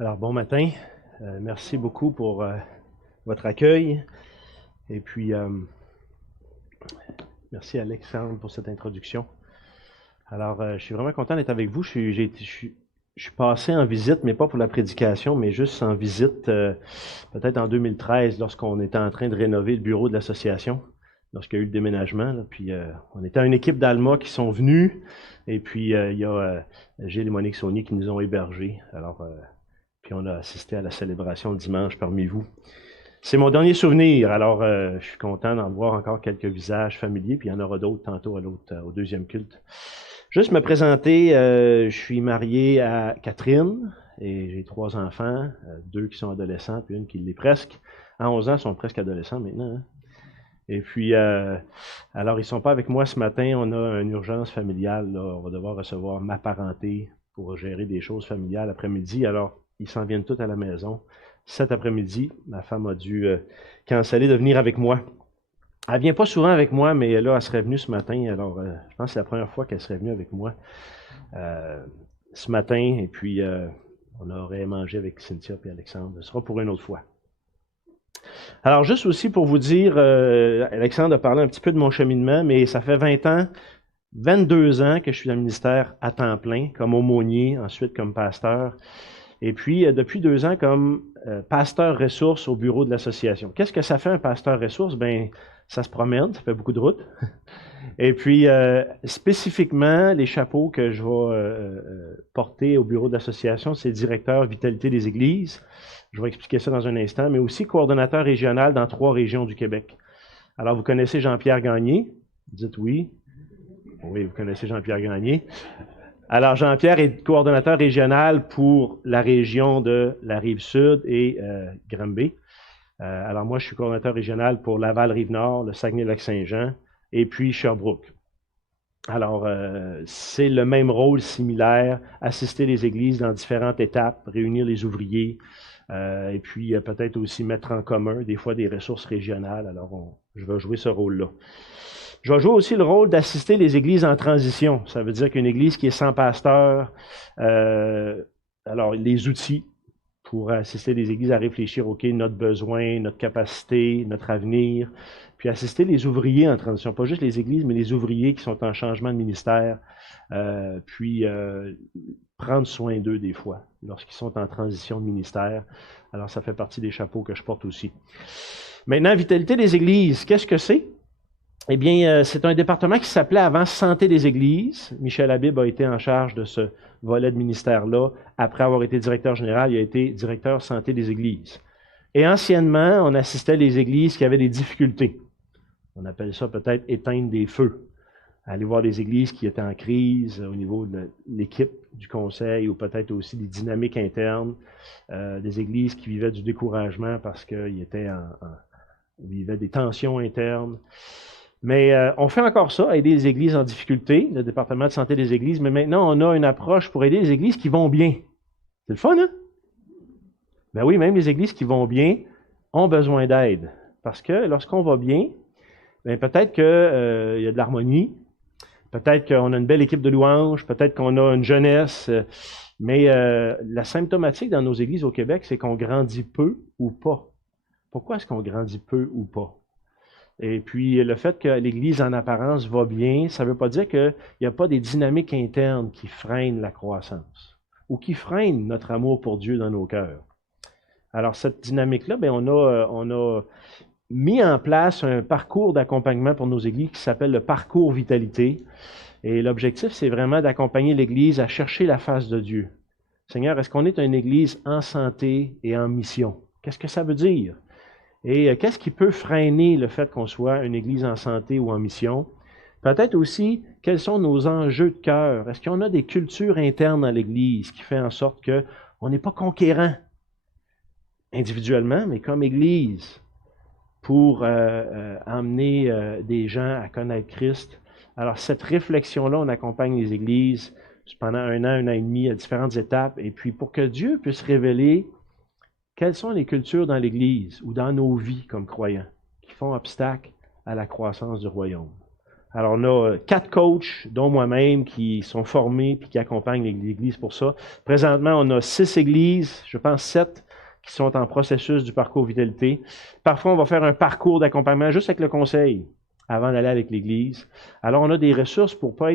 Alors, bon matin. Merci beaucoup pour votre accueil. Et puis, merci Alexandre pour cette introduction. Alors, je suis vraiment content d'être avec vous. Je suis passé en visite, mais pas pour la prédication, mais juste en visite, peut-être en 2013, lorsqu'on était en train de rénover le bureau de l'association, lorsqu'il y a eu le déménagement. Là. Puis, on était une équipe d'Alma qui sont venus. Et puis, il y a Gilles et Monique Saunier qui nous ont hébergés. Alors, puis on a assisté à la célébration le dimanche parmi vous. C'est mon dernier souvenir, alors je suis content d'en voir encore quelques visages familiers, puis il y en aura d'autres tantôt au deuxième culte. Juste me présenter, je suis marié à Catherine, et j'ai 3 enfants, 2 qui sont adolescents, puis une qui l'est presque. À 11 ans, ils sont presque adolescents maintenant. Hein? Et puis, alors ils ne sont pas avec moi ce matin, on a une urgence familiale, là. On va devoir recevoir ma parenté pour gérer des choses familiales après-midi, alors ils s'en viennent tous à la maison. Cet après-midi, ma femme a dû canceller de venir avec moi. Elle ne vient pas souvent avec moi, mais là, elle serait venue ce matin. Alors, je pense que c'est la première fois qu'elle serait venue avec moi ce matin. Et puis, on aurait mangé avec Cynthia et Alexandre. Ce sera pour une autre fois. Alors, juste aussi pour vous dire, Alexandre a parlé un petit peu de mon cheminement, mais ça fait 20 ans, 22 ans que je suis dans le ministère à temps plein, comme aumônier, ensuite comme pasteur. Et puis, depuis 2 ans, comme pasteur ressources au bureau de l'association. Qu'est-ce que ça fait un pasteur ressources? Bien, ça se promène, ça fait beaucoup de routes. Et puis, spécifiquement, les chapeaux que je vais porter au bureau de l'association, c'est directeur vitalité des églises. Je vais expliquer ça dans un instant, mais aussi coordonnateur régional dans 3 régions du Québec. Alors, vous connaissez Jean-Pierre Gagné? Dites oui. Oui, vous connaissez Jean-Pierre Gagné. Alors, Jean-Pierre est coordonnateur régional pour la région de la Rive-Sud et Granby. Alors, moi, je suis coordonnateur régional pour Laval-Rive-Nord, le Saguenay-Lac-Saint-Jean et puis Sherbrooke. Alors, c'est le même rôle similaire, assister les églises dans différentes étapes, réunir les ouvriers, et puis peut-être aussi mettre en commun des fois des ressources régionales. Alors, je vais jouer ce rôle-là. Je vais jouer aussi le rôle d'assister les églises en transition. Ça veut dire qu'une église qui est sans pasteur, alors les outils pour assister les églises à réfléchir, OK, notre besoin, notre capacité, notre avenir, puis assister les ouvriers en transition, pas juste les églises, mais les ouvriers qui sont en changement de ministère, puis prendre soin d'eux des fois, lorsqu'ils sont en transition de ministère. Alors, ça fait partie des chapeaux que je porte aussi. Maintenant, vitalité des églises, qu'est-ce que c'est? Eh bien, c'est un département qui s'appelait avant Santé des Églises. Michel Habib a été en charge de ce volet de ministère-là. Après avoir été directeur général, il a été directeur Santé des Églises. Et anciennement, on assistait les églises qui avaient des difficultés. On appelle ça peut-être éteindre des feux. Aller voir des églises qui étaient en crise au niveau de l'équipe du conseil ou peut-être aussi des dynamiques internes, des églises qui vivaient du découragement parce qu'ils vivaient des tensions internes. Mais on fait encore ça, aider les églises en difficulté, le département de santé des églises, mais maintenant, on a une approche pour aider les églises qui vont bien. C'est le fun, hein? Ben oui, même les églises qui vont bien ont besoin d'aide. Parce que lorsqu'on va bien, ben peut-être qu'il y a de l'harmonie, peut-être qu'on a une belle équipe de louanges, peut-être qu'on a une jeunesse, mais la symptomatique dans nos églises au Québec, c'est qu'on grandit peu ou pas. Pourquoi est-ce qu'on grandit peu ou pas? Et puis, le fait que l'Église, en apparence, va bien, ça ne veut pas dire qu'il n'y a pas des dynamiques internes qui freinent la croissance ou qui freinent notre amour pour Dieu dans nos cœurs. Alors, cette dynamique-là, bien, on a mis en place un parcours d'accompagnement pour nos églises qui s'appelle le parcours vitalité. Et l'objectif, c'est vraiment d'accompagner l'Église à chercher la face de Dieu. Seigneur, est-ce qu'on est une Église en santé et en mission? Qu'est-ce que ça veut dire? Et qu'est-ce qui peut freiner le fait qu'on soit une Église en santé ou en mission? Peut-être aussi, quels sont nos enjeux de cœur? Est-ce qu'on a des cultures internes à l'Église qui fait en sorte qu'on n'est pas conquérant individuellement, mais comme Église pour emmener des gens à connaître Christ? Alors, cette réflexion-là, on accompagne les Églises pendant un an et demi à différentes étapes, et puis pour que Dieu puisse révéler quelles sont les cultures dans l'Église ou dans nos vies comme croyants qui font obstacle à la croissance du royaume? Alors, on a 4 coachs, dont moi-même, qui sont formés et qui accompagnent l'Église pour ça. Présentement, on a 6 églises, je pense 7, qui sont en processus du parcours vitalité. Parfois, on va faire un parcours d'accompagnement juste avec le conseil avant d'aller avec l'Église. Alors, on a des ressources pour pas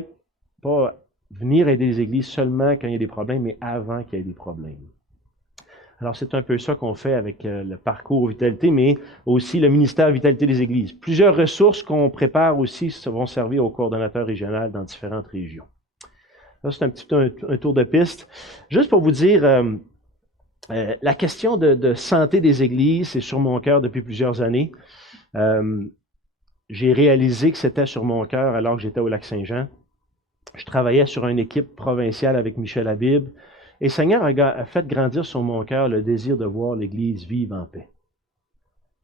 venir aider les églises seulement quand il y a des problèmes, mais avant qu'il y ait des problèmes. Alors, c'est un peu ça qu'on fait avec le parcours vitalité, mais aussi le ministère vitalité des églises. Plusieurs ressources qu'on prépare aussi vont servir aux coordonnateurs régionaux dans différentes régions. Là, c'est un tour de piste. Juste pour vous dire, la question de santé des églises, c'est sur mon cœur depuis plusieurs années. J'ai réalisé que c'était sur mon cœur alors que j'étais au Lac-Saint-Jean. Je travaillais sur une équipe provinciale avec Michel Habib. Et le Seigneur a fait grandir sur mon cœur le désir de voir l'Église vivre en paix.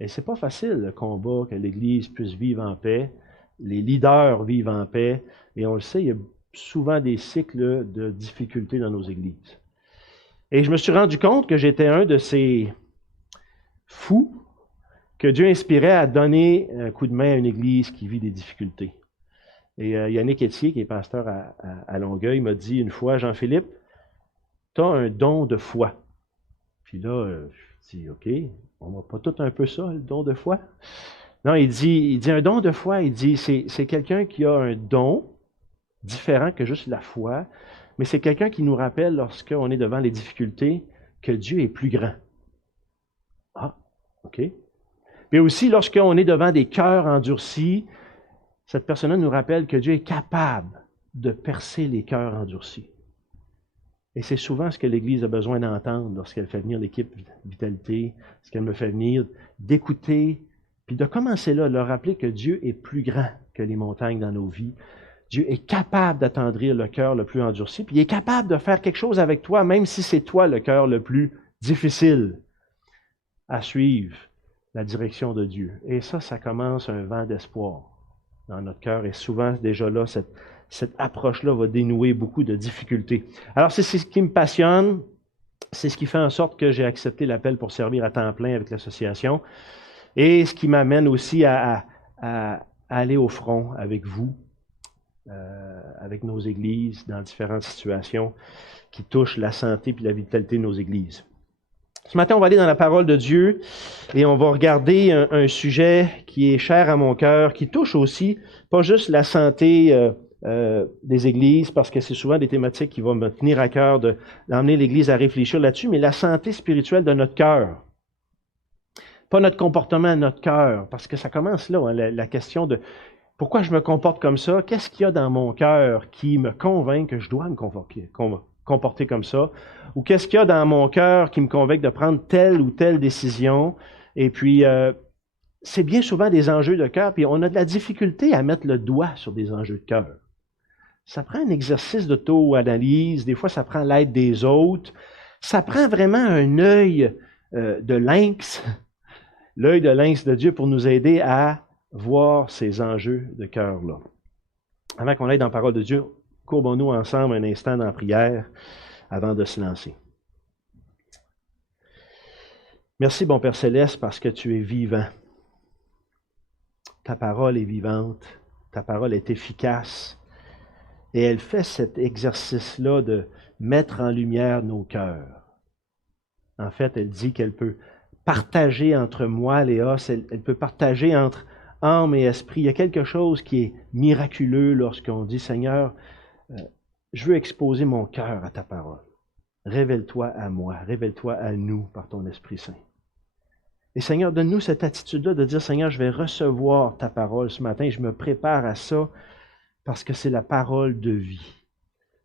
Et c'est pas facile le combat que l'Église puisse vivre en paix, les leaders vivent en paix, et on le sait, il y a souvent des cycles de difficultés dans nos églises. Et je me suis rendu compte que j'étais un de ces fous que Dieu inspirait à donner un coup de main à une Église qui vit des difficultés. Et Yannick Etier, qui est pasteur à Longueuil, m'a dit une fois, Jean-Philippe, tu as un don de foi. Puis là, je dis, OK, on va pas tout un peu ça, le don de foi? Non, il dit un don de foi, il dit, c'est quelqu'un qui a un don différent que juste la foi, mais c'est quelqu'un qui nous rappelle, lorsqu'on est devant les difficultés, que Dieu est plus grand. Ah, OK. Puis aussi, lorsqu'on est devant des cœurs endurcis, cette personne-là nous rappelle que Dieu est capable de percer les cœurs endurcis. Et c'est souvent ce que l'Église a besoin d'entendre lorsqu'elle fait venir l'équipe Vitalité, ce qu'elle me fait venir, d'écouter, puis de commencer là, de leur rappeler que Dieu est plus grand que les montagnes dans nos vies. Dieu est capable d'attendrir le cœur le plus endurci, puis il est capable de faire quelque chose avec toi, même si c'est toi le cœur le plus difficile à suivre la direction de Dieu. Et ça commence un vent d'espoir dans notre cœur. Et souvent, déjà là, cette approche-là va dénouer beaucoup de difficultés. Alors, c'est ce qui me passionne. C'est ce qui fait en sorte que j'ai accepté l'appel pour servir à temps plein avec l'association. Et ce qui m'amène aussi à aller au front avec vous, avec nos églises, dans différentes situations qui touchent la santé et la vitalité de nos églises. Ce matin, on va aller dans la parole de Dieu et on va regarder un sujet qui est cher à mon cœur, qui touche aussi, pas juste la santé des églises, parce que c'est souvent des thématiques qui vont me tenir à cœur d'emmener l'Église à réfléchir là-dessus, mais la santé spirituelle de notre cœur. Pas notre comportement, notre cœur, parce que ça commence là, hein, la question de pourquoi je me comporte comme ça, qu'est-ce qu'il y a dans mon cœur qui me convainc que je dois me comporter comme ça, ou qu'est-ce qu'il y a dans mon cœur qui me convainc de prendre telle ou telle décision, et puis c'est bien souvent des enjeux de cœur, puis on a de la difficulté à mettre le doigt sur des enjeux de cœur. Ça prend un exercice d'auto-analyse, des fois ça prend l'aide des autres, ça prend vraiment un œil de lynx, l'œil de lynx de Dieu pour nous aider à voir ces enjeux de cœur-là. Avant qu'on aille dans la parole de Dieu, courbons-nous ensemble un instant dans la prière avant de se lancer. Merci, bon Père Céleste, parce que tu es vivant. Ta parole est vivante, ta parole est efficace, et elle fait cet exercice-là de mettre en lumière nos cœurs. En fait, elle dit qu'elle peut partager entre moi, Léa, elle peut partager entre âme et esprit. Il y a quelque chose qui est miraculeux lorsqu'on dit, Seigneur, je veux exposer mon cœur à ta parole. Révèle-toi à moi, révèle-toi à nous par ton Esprit Saint. Et Seigneur, donne-nous cette attitude-là de dire, Seigneur, je vais recevoir ta parole ce matin, je me prépare à ça parce que c'est la parole de vie.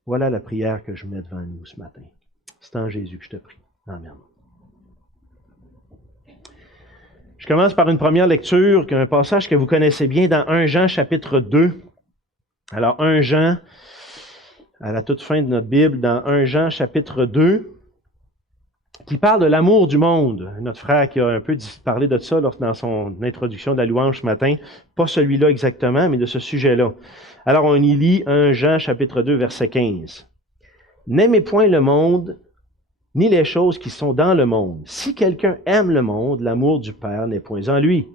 Voilà la prière que je mets devant nous ce matin. C'est en Jésus que je te prie. Amen. Je commence par une première lecture, un passage que vous connaissez bien dans 1 Jean chapitre 2. Alors 1 Jean, à la toute fin de notre Bible, dans 1 Jean chapitre 2, qui parle de l'amour du monde. Notre frère qui a un peu parlé de ça dans son introduction de la louange ce matin, pas celui-là exactement, mais de ce sujet-là. Alors on y lit 1 Jean chapitre 2, verset 15. « N'aimez point le monde, ni les choses qui sont dans le monde. Si quelqu'un aime le monde, l'amour du Père n'est point en lui.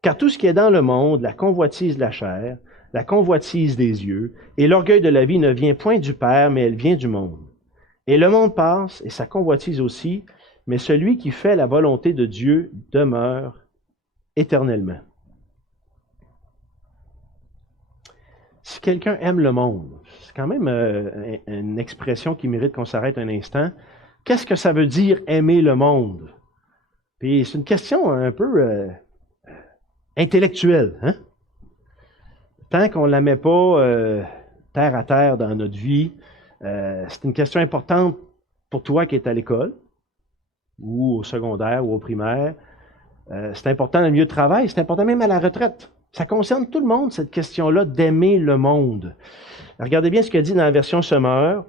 Car tout ce qui est dans le monde, la convoitise de la chair, la convoitise des yeux et l'orgueil de la vie ne vient point du Père, mais elle vient du monde. Et le monde passe, et sa convoitise aussi, mais celui qui fait la volonté de Dieu demeure éternellement. Si quelqu'un aime le monde, c'est quand même une expression qui mérite qu'on s'arrête un instant. Qu'est-ce que ça veut dire aimer le monde? Puis c'est une question un peu intellectuelle. Hein? Tant qu'on ne la met pas terre à terre dans notre vie, c'est une question importante pour toi qui es à l'école, ou au secondaire, ou au primaire. C'est important dans le milieu de travail, c'est important même à la retraite. Ça concerne tout le monde, cette question-là d'aimer le monde. Regardez bien ce qu'il dit dans la version Semeur,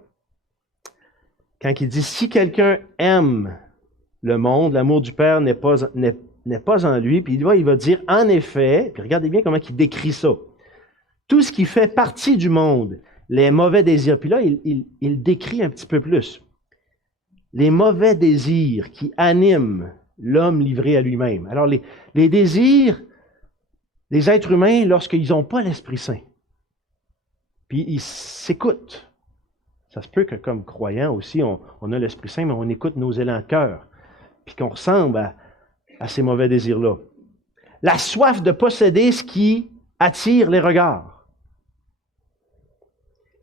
quand il dit « Si quelqu'un aime le monde, l'amour du Père n'est pas en lui. » Puis il va dire « En effet », puis regardez bien comment il décrit ça. Tout ce qui fait partie du monde, les mauvais désirs. Puis là, il décrit un petit peu plus. Les mauvais désirs qui animent l'homme livré à lui-même. Alors, les désirs des êtres humains lorsqu'ils n'ont pas l'Esprit Saint. Puis ils s'écoutent. Ça se peut que comme croyants aussi, on a l'Esprit Saint, mais on écoute nos élans de cœur. Puis qu'on ressemble à ces mauvais désirs-là. La soif de posséder ce qui attire les regards.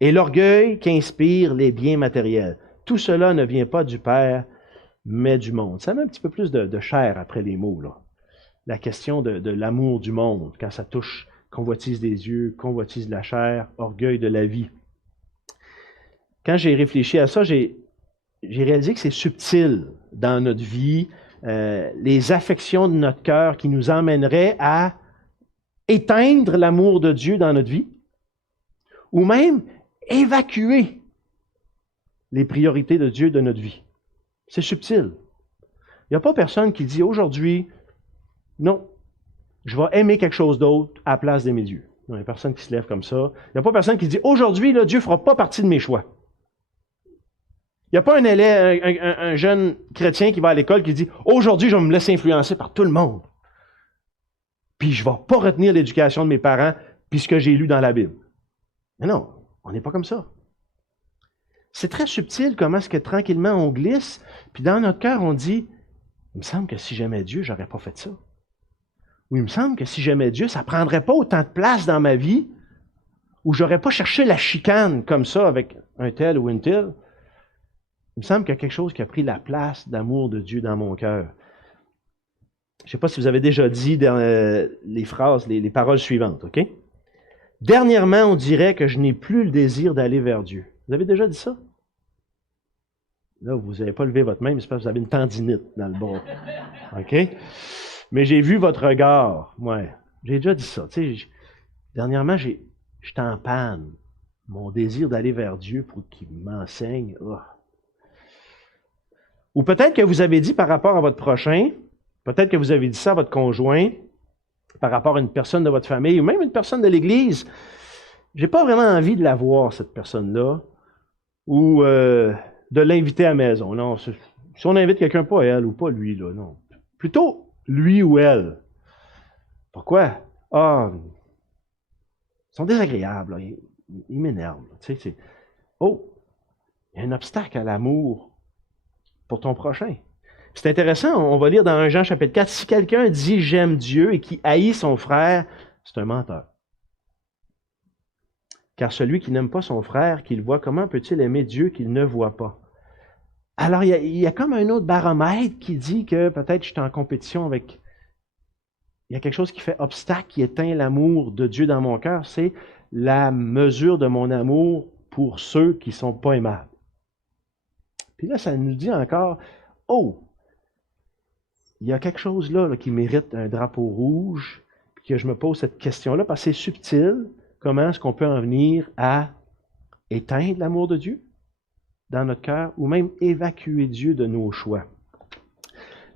Et l'orgueil qui inspire les biens matériels. Tout cela ne vient pas du Père, mais du monde. Ça met un petit peu plus de chair après les mots, là. La question de l'amour du monde, quand ça touche convoitise des yeux, convoitise de la chair, orgueil de la vie. Quand j'ai réfléchi à ça, j'ai réalisé que c'est subtil dans notre vie, les affections de notre cœur qui nous emmèneraient à éteindre l'amour de Dieu dans notre vie, ou même évacuer les priorités de Dieu de notre vie. C'est subtil. Il n'y a pas personne qui dit aujourd'hui, non, je vais aimer quelque chose d'autre à la place d'aimer Dieu. Il n'y a personne qui se lève comme ça. Il n'y a pas personne qui dit aujourd'hui, là, Dieu ne fera pas partie de mes choix. Il n'y a pas un élève, un jeune chrétien qui va à l'école qui dit aujourd'hui, je vais me laisser influencer par tout le monde. Puis je ne vais pas retenir l'éducation de mes parents puis ce que j'ai lu dans la Bible. Mais non, on n'est pas comme ça. C'est très subtil comment est-ce que tranquillement on glisse, puis dans notre cœur on dit il me semble que si j'aimais Dieu, je n'aurais pas fait ça. Ou il me semble que si j'aimais Dieu, ça ne prendrait pas autant de place dans ma vie, ou je n'aurais pas cherché la chicane comme ça avec un tel ou une telle. Il me semble qu'il y a quelque chose qui a pris la place d'amour de Dieu dans mon cœur. Je ne sais pas si vous avez déjà dit les phrases, les paroles suivantes, OK? Dernièrement, on dirait que je n'ai plus le désir d'aller vers Dieu. Vous avez déjà dit ça? Là, vous n'avez pas levé votre main, mais c'est parce que vous avez une tendinite dans le bras. OK? Mais j'ai vu votre regard. Ouais, j'ai déjà dit ça. Tu sais, dernièrement, je suis en panne. Mon désir d'aller vers Dieu pour qu'il m'enseigne. Oh. Ou peut-être que vous avez dit par rapport à votre prochain, peut-être que vous avez dit ça à votre conjoint, par rapport à une personne de votre famille, ou même une personne de l'Église. J'ai pas vraiment envie de la voir, cette personne-là, ou de l'inviter à la maison. Non, si on invite quelqu'un, pas elle ou pas lui, là, non. Plutôt lui ou elle. Pourquoi? Ah, ils sont désagréables, là. Ils m'énervent. Tu sais, oh, il y a un obstacle à l'amour pour ton prochain. C'est intéressant, on va lire dans 1 Jean chapitre 4, si quelqu'un dit « j'aime Dieu » et qui haït son frère, c'est un menteur. Car celui qui n'aime pas son frère qu'il voit, comment peut-il aimer Dieu qu'il ne voit pas? Alors, il y a comme un autre baromètre qui dit que peut-être je suis en compétition avec... Il y a quelque chose qui fait obstacle, qui éteint l'amour de Dieu dans mon cœur, c'est la mesure de mon amour pour ceux qui ne sont pas aimables. Puis là, ça nous dit encore, oh, il y a quelque chose là qui mérite un drapeau rouge, puis que je me pose cette question-là, parce que c'est subtil, comment est-ce qu'on peut en venir à éteindre l'amour de Dieu dans notre cœur, ou même évacuer Dieu de nos choix.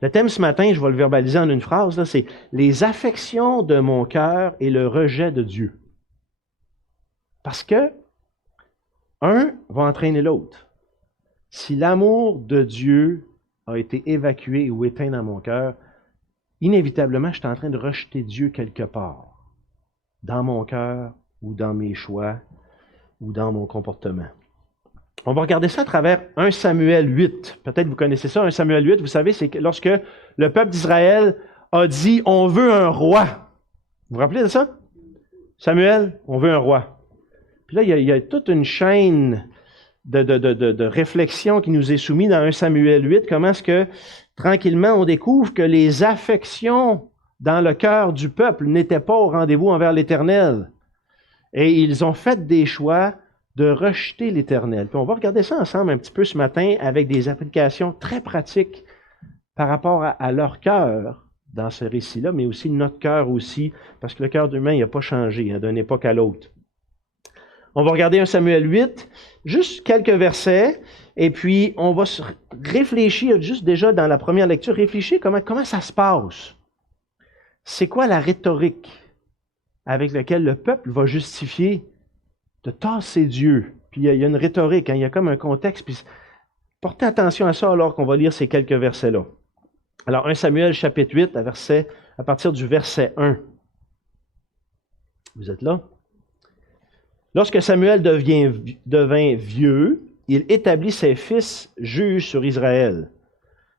Le thème ce matin, je vais le verbaliser en une phrase, là, c'est « Les affections de mon cœur et le rejet de Dieu ». Parce que un va entraîner l'autre. Si l'amour de Dieu a été évacué ou éteint dans mon cœur, inévitablement, je suis en train de rejeter Dieu quelque part, dans mon cœur ou dans mes choix, ou dans mon comportement. On va regarder ça à travers 1 Samuel 8. Peut-être vous connaissez ça, 1 Samuel 8, vous savez, c'est lorsque le peuple d'Israël a dit « On veut un roi ». Vous vous rappelez de ça? Samuel, on veut un roi. Puis là, il y a toute une chaîne de réflexion qui nous est soumise dans 1 Samuel 8. Comment est-ce que, tranquillement, on découvre que les affections dans le cœur du peuple n'étaient pas au rendez-vous envers l'Éternel. Et ils ont fait des choix de rejeter l'Éternel. Puis on va regarder ça ensemble un petit peu ce matin avec des applications très pratiques par rapport à leur cœur dans ce récit-là, mais aussi notre cœur aussi, parce que le cœur humain n'a pas changé d'une époque à l'autre. On va regarder 1 Samuel 8, juste quelques versets, et puis on va réfléchir, juste déjà dans la première lecture, réfléchir comment ça se passe. C'est quoi la rhétorique avec laquelle le peuple va justifier de tasser Dieu? Puis il y a une rhétorique, il y a comme un contexte, puis portez attention à ça alors qu'on va lire ces quelques versets-là. Alors, 1 Samuel chapitre 8, à partir du verset 1. Vous êtes là? Lorsque Samuel devint vieux, il établit ses fils juges sur Israël.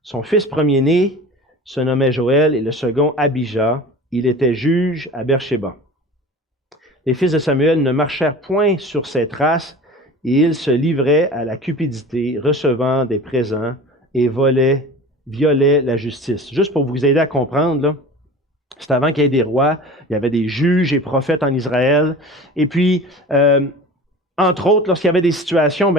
Son fils premier-né se nommait Joël et le second Abijah. Il était juge à Beersheba. Les fils de Samuel ne marchèrent point sur ses traces et ils se livraient à la cupidité, recevant des présents et violaient la justice. Juste pour vous aider à comprendre, là, c'est avant qu'il y ait des rois, il y avait des juges et prophètes en Israël. Et puis, entre autres, lorsqu'il y avait des situations,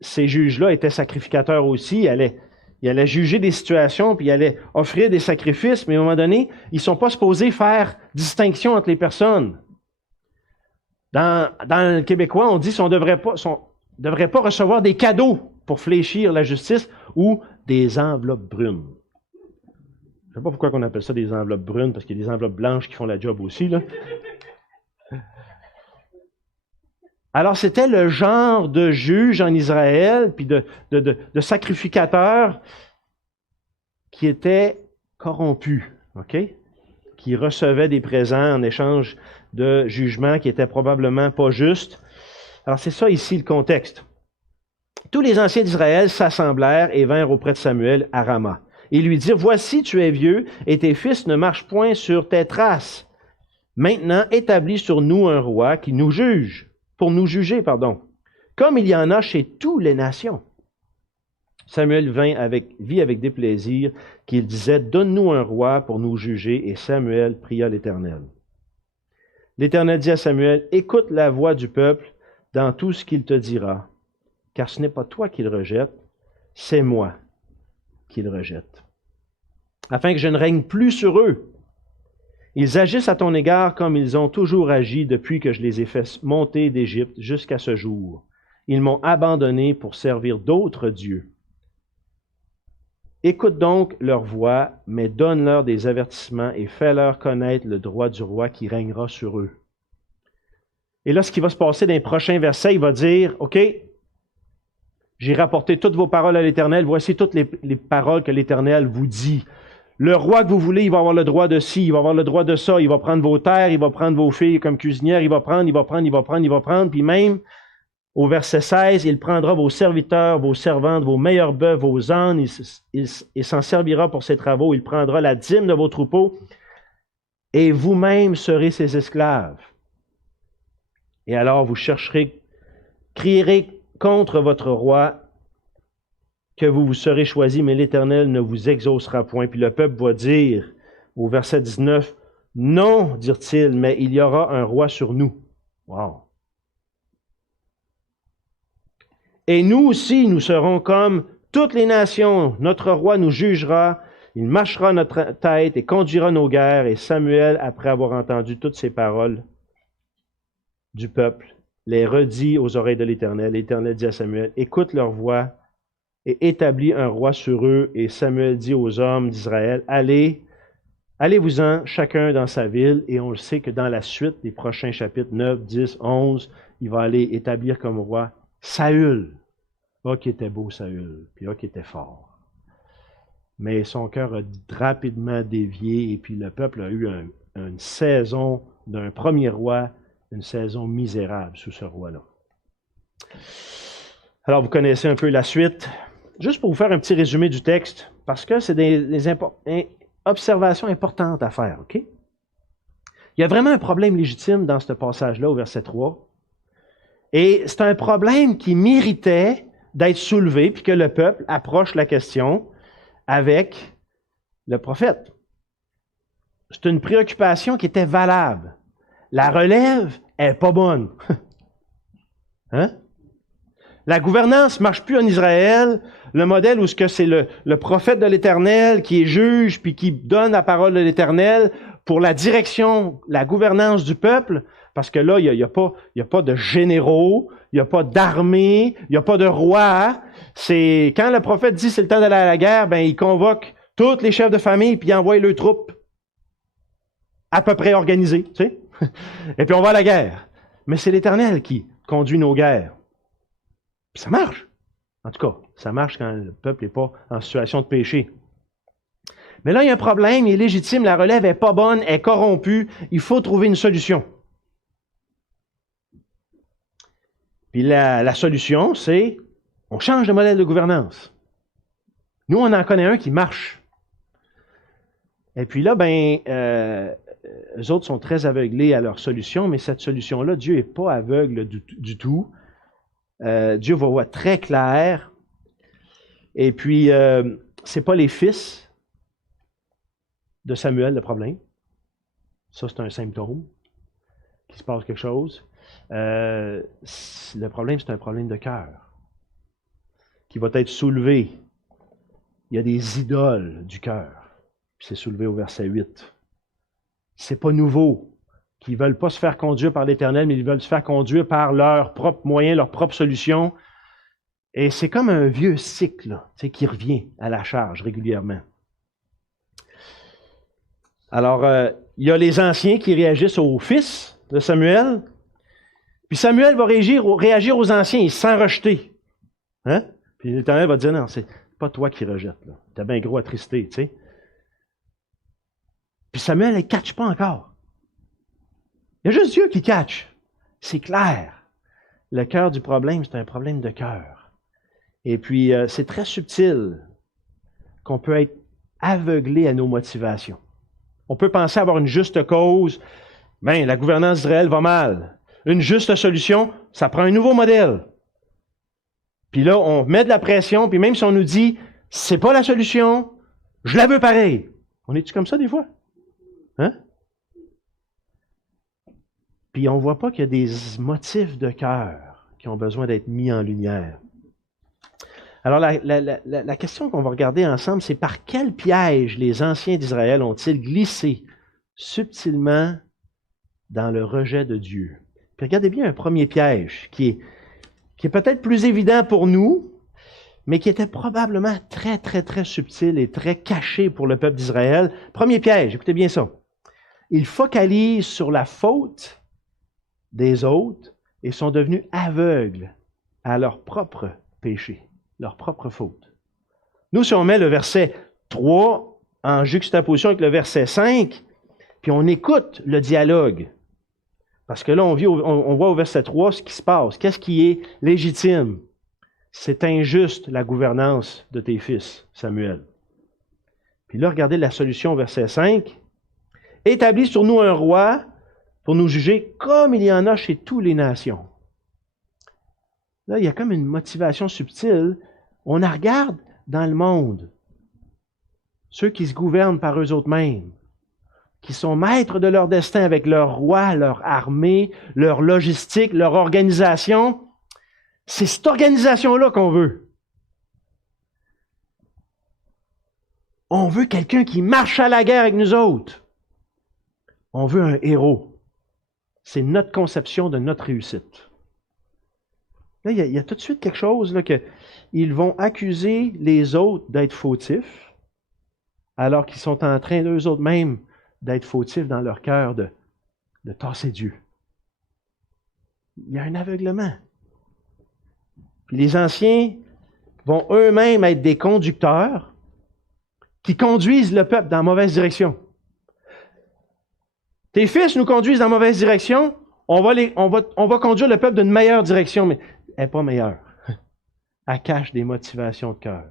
ces juges-là étaient sacrificateurs aussi. Ils allaient juger des situations, puis ils allaient offrir des sacrifices, mais à un moment donné, ils ne sont pas supposés faire distinction entre les personnes. Dans le québécois, on dit qu'on ne devrait pas recevoir des cadeaux pour fléchir la justice ou des enveloppes brunes. Je ne sais pas pourquoi on appelle ça des enveloppes brunes, parce qu'il y a des enveloppes blanches qui font la job aussi, là. Alors, c'était le genre de juge en Israël, puis de sacrificateur qui était corrompu, OK? Qui recevait des présents en échange de jugements qui étaient probablement pas justes. Alors, c'est ça ici le contexte. Tous les anciens d'Israël s'assemblèrent et vinrent auprès de Samuel à Rama. Et lui dirent, « Voici, tu es vieux, et tes fils ne marchent point sur tes traces. Maintenant, établis sur nous un roi qui nous juge, pour nous juger, comme il y en a chez toutes les nations. » Samuel vit avec déplaisir qu'il disait, « Donne-nous un roi pour nous juger. » Et Samuel pria l'Éternel. L'Éternel dit à Samuel, « Écoute la voix du peuple dans tout ce qu'il te dira, car ce n'est pas toi qu'il rejette, c'est moi qu'il rejette, afin que je ne règne plus sur eux. Ils agissent à ton égard comme ils ont toujours agi depuis que je les ai fait monter d'Égypte jusqu'à ce jour. Ils m'ont abandonné pour servir d'autres dieux. Écoute donc leur voix, mais donne-leur des avertissements et fais-leur connaître le droit du roi qui régnera sur eux. » Et là, ce qui va se passer dans les prochains versets, il va dire, « OK, j'ai rapporté toutes vos paroles à l'Éternel. Voici toutes les paroles que l'Éternel vous dit. Le roi que vous voulez, il va avoir le droit de ci, il va avoir le droit de ça. Il va prendre vos terres, il va prendre vos filles comme cuisinières, il va prendre. Puis même, au verset 16, il prendra vos serviteurs, vos servantes, vos meilleurs bœufs, vos ânes. Il s'en servira pour ses travaux. Il prendra la dîme de vos troupeaux. Et vous-même serez ses esclaves. Et alors vous crierez contre votre roi que vous vous serez choisi, mais l'Éternel ne vous exaucera point. Puis le peuple va dire au verset 19, « Non, dirent-ils, mais il y aura un roi sur nous. » Wow! « Et nous aussi, nous serons comme toutes les nations. Notre roi nous jugera, il marchera notre tête et conduira nos guerres. » Et Samuel, après avoir entendu toutes ces paroles du peuple, les redit aux oreilles de l'Éternel. L'Éternel dit à Samuel, « Écoute leur voix et établis un roi sur eux. » Et Samuel dit aux hommes d'Israël, « Allez-vous-en, chacun dans sa ville. » Et on le sait que dans la suite des prochains chapitres 9, 10, 11, il va aller établir comme roi Saül. Ah, qui était beau Saül, puis ah, qui était fort. Mais son cœur a rapidement dévié, et puis le peuple a eu une saison d'un premier roi, une saison misérable sous ce roi-là. Alors, vous connaissez un peu la suite. Juste pour vous faire un petit résumé du texte, parce que c'est des observations importantes à faire, OK? Il y a vraiment un problème légitime dans ce passage-là, au verset 3. Et c'est un problème qui méritait d'être soulevé, puis que le peuple approche la question avec le prophète. C'est une préoccupation qui était valable. La relève est pas bonne. Hein? La gouvernance ne marche plus en Israël. Le modèle où c'est le prophète de l'Éternel qui est juge puis qui donne la parole de l'Éternel pour la direction, la gouvernance du peuple, parce que là, il n'y a pas de généraux, il n'y a pas d'armée, il n'y a pas de roi. C'est quand le prophète dit c'est le temps d'aller à la guerre, ben il convoque tous les chefs de famille puis il envoie leurs troupes à peu près organisées, tu sais. Et puis on va à la guerre. Mais c'est l'Éternel qui conduit nos guerres. Puis ça marche. En tout cas, ça marche quand le peuple n'est pas en situation de péché. Mais là, il y a un problème, il est légitime, la relève n'est pas bonne, elle est corrompue, il faut trouver une solution. Puis la solution, c'est, on change de modèle de gouvernance. Nous, on en connaît un qui marche. Et puis là, eux autres sont très aveuglés à leur solution, mais cette solution-là, Dieu n'est pas aveugle du tout. Dieu va voir très clair. Et puis, c'est pas les fils de Samuel le problème. Ça, c'est un symptôme qu'il se passe quelque chose. Le problème, c'est un problème de cœur qui va être soulevé. Il y a des idoles du cœur. Puis c'est soulevé au verset 8. C'est pas nouveau. Qui ne veulent pas se faire conduire par l'Éternel, mais ils veulent se faire conduire par leurs propres moyens, leurs propres solutions. Et c'est comme un vieux cycle qui revient à la charge régulièrement. Alors, il y a les anciens qui réagissent aux fils de Samuel. Puis Samuel va réagir aux anciens, il se sent rejeté. Hein? Puis l'Éternel va dire, non, c'est pas toi qui rejettes. Tu es bien gros attristé, tu sais. Puis Samuel, il ne catch pas encore. Il y a juste Dieu qui catch. C'est clair. Le cœur du problème, c'est un problème de cœur. Et puis, c'est très subtil qu'on peut être aveuglé à nos motivations. On peut penser avoir une juste cause. Bien, la gouvernance d'Israël va mal. Une juste solution, ça prend un nouveau modèle. Puis là, on met de la pression, puis même si on nous dit, c'est pas la solution, je la veux pareil. On est-tu comme ça des fois? Hein? Puis on ne voit pas qu'il y a des motifs de cœur qui ont besoin d'être mis en lumière. Alors la question qu'on va regarder ensemble, c'est par quel piège les anciens d'Israël ont-ils glissé subtilement dans le rejet de Dieu? Puis regardez bien un premier piège qui est peut-être plus évident pour nous, mais qui était probablement très, très, très subtil et très caché pour le peuple d'Israël. Premier piège, écoutez bien ça. Ils focalisent sur la faute des autres et sont devenus aveugles à leur propre péché, leur propre faute. Nous, si on met le verset 3 en juxtaposition avec le verset 5, puis on écoute le dialogue, parce que là, on voit au verset 3 ce qui se passe. Qu'est-ce qui est légitime? C'est injuste la gouvernance de tes fils, Samuel. Puis là, regardez la solution au verset 5. Établis sur nous un roi pour nous juger comme il y en a chez toutes les nations. Là, il y a comme une motivation subtile. On la regarde dans le monde. Ceux qui se gouvernent par eux mêmes, qui sont maîtres de leur destin avec leur roi, leur armée, leur logistique, leur organisation. C'est cette organisation-là qu'on veut. On veut quelqu'un qui marche à la guerre avec nous autres. On veut un héros. C'est notre conception de notre réussite. Là, il y a tout de suite quelque chose là, que ils vont accuser les autres d'être fautifs, alors qu'ils sont en train d'eux autres mêmes d'être fautifs dans leur cœur de tasser Dieu. Il y a un aveuglement. Puis les anciens vont eux-mêmes être des conducteurs qui conduisent le peuple dans la mauvaise direction. Tes fils nous conduisent dans la mauvaise direction, on va conduire le peuple d'une meilleure direction, mais elle n'est pas meilleure. Elle cache des motivations de cœur,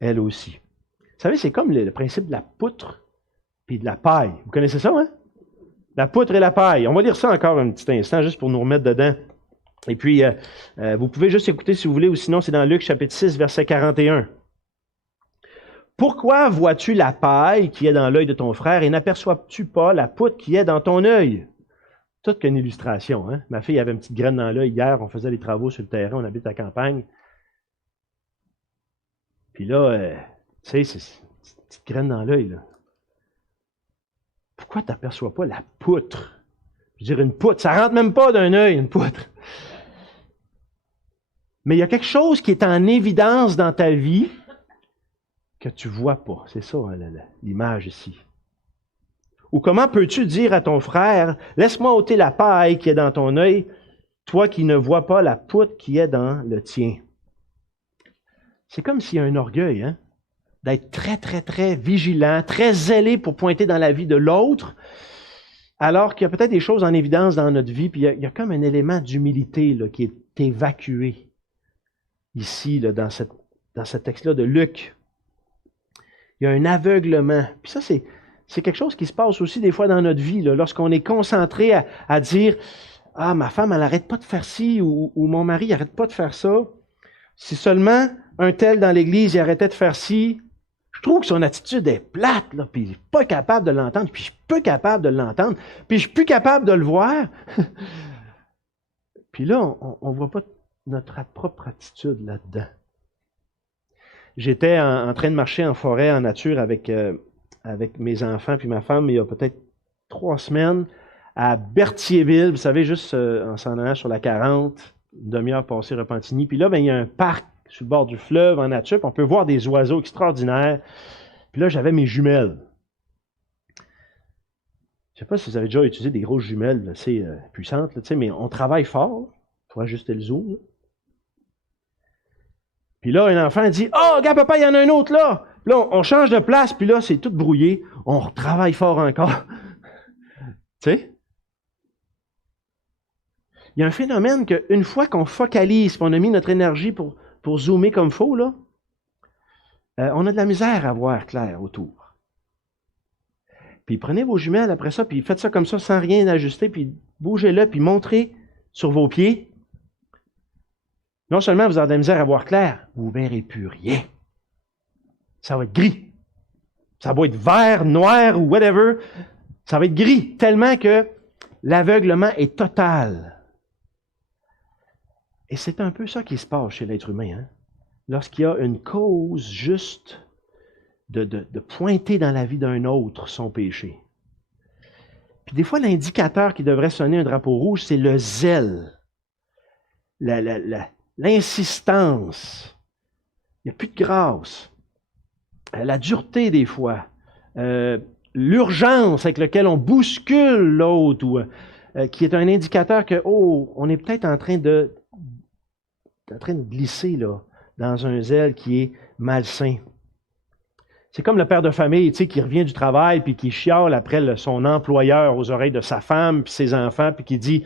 elle aussi. Vous savez, c'est comme le principe de la poutre et de la paille. Vous connaissez ça, hein? La poutre et la paille. On va lire ça encore un petit instant, juste pour nous remettre dedans. Et puis, vous pouvez juste écouter si vous voulez, ou sinon c'est dans Luc chapitre 6, verset 41. Pourquoi vois-tu la paille qui est dans l'œil de ton frère et n'aperçois-tu pas la poutre qui est dans ton œil? Toute qu'une illustration. Hein? Ma fille avait une petite graine dans l'œil hier, on faisait des travaux sur le terrain, on habite à la campagne. Puis là, tu sais, c'est une petite graine dans l'œil. Là. Pourquoi tu n'aperçois pas la poutre? Je veux dire, une poutre, ça ne rentre même pas d'un œil, une poutre. Mais il y a quelque chose qui est en évidence dans ta vie que tu ne vois pas. C'est ça, hein, l'image ici. Ou comment peux-tu dire à ton frère, laisse-moi ôter la paille qui est dans ton œil, toi qui ne vois pas la poutre qui est dans le tien. C'est comme s'il y a un orgueil, hein, d'être très, très, très vigilant, très zélé pour pointer dans la vie de l'autre, alors qu'il y a peut-être des choses en évidence dans notre vie, puis il y a comme un élément d'humilité là, qui est évacué ici, là, dans ce texte-là de Luc. Il y a un aveuglement. Puis ça, c'est quelque chose qui se passe aussi des fois dans notre vie, là, lorsqu'on est concentré à dire « Ah, ma femme, elle n'arrête pas de faire ci » ou « Mon mari n'arrête pas de faire ça. » Si seulement un tel dans l'Église il arrêtait de faire ci, je trouve que son attitude est plate, là, puis il n'est pas capable de l'entendre, puis je suis peu capable de l'entendre, puis je suis plus capable de le voir. Puis là, on ne voit pas notre propre attitude là-dedans. J'étais en train de marcher en forêt, en nature, avec mes enfants puis ma femme, il y a peut-être 3 semaines, à Berthierville, vous savez, juste en s'en allant sur la 40, une demi-heure passée Repentigny. Puis là, il y a un parc sur le bord du fleuve en nature, puis on peut voir des oiseaux extraordinaires. Puis là, j'avais mes jumelles. Je ne sais pas si vous avez déjà utilisé des grosses jumelles assez puissantes, là, mais on travaille fort. Il faut ajuster le zoom. Là. Puis là, un enfant dit « Oh, regarde, papa, il y en a un autre là! » Puis là, on change de place, puis là, c'est tout brouillé. On retravaille fort encore. Tu sais? Il y a un phénomène qu'une fois qu'on focalise, qu'on a mis notre énergie pour zoomer comme il faut, là, on a de la misère à voir clair autour. Puis prenez vos jumelles après ça, puis faites ça comme ça sans rien ajuster, puis bougez-le, puis montrez sur vos pieds. Non seulement vous avez de la misère à voir clair, vous ne verrez plus rien. Ça va être gris. Ça va être vert, noir ou whatever. Ça va être gris, tellement que l'aveuglement est total. Et c'est un peu ça qui se passe chez l'être humain. Hein? Lorsqu'il y a une cause juste de pointer dans la vie d'un autre son péché. Puis des fois, l'indicateur qui devrait sonner un drapeau rouge, c'est le zèle. L'insistance. Il n'y a plus de grâce. La dureté des fois. L'urgence avec laquelle on bouscule l'autre, ou qui est un indicateur que, on est peut-être en train de glisser là, dans un zèle qui est malsain. C'est comme le père de famille, tu sais, qui revient du travail puis qui chiale après son employeur aux oreilles de sa femme puis ses enfants puis qui dit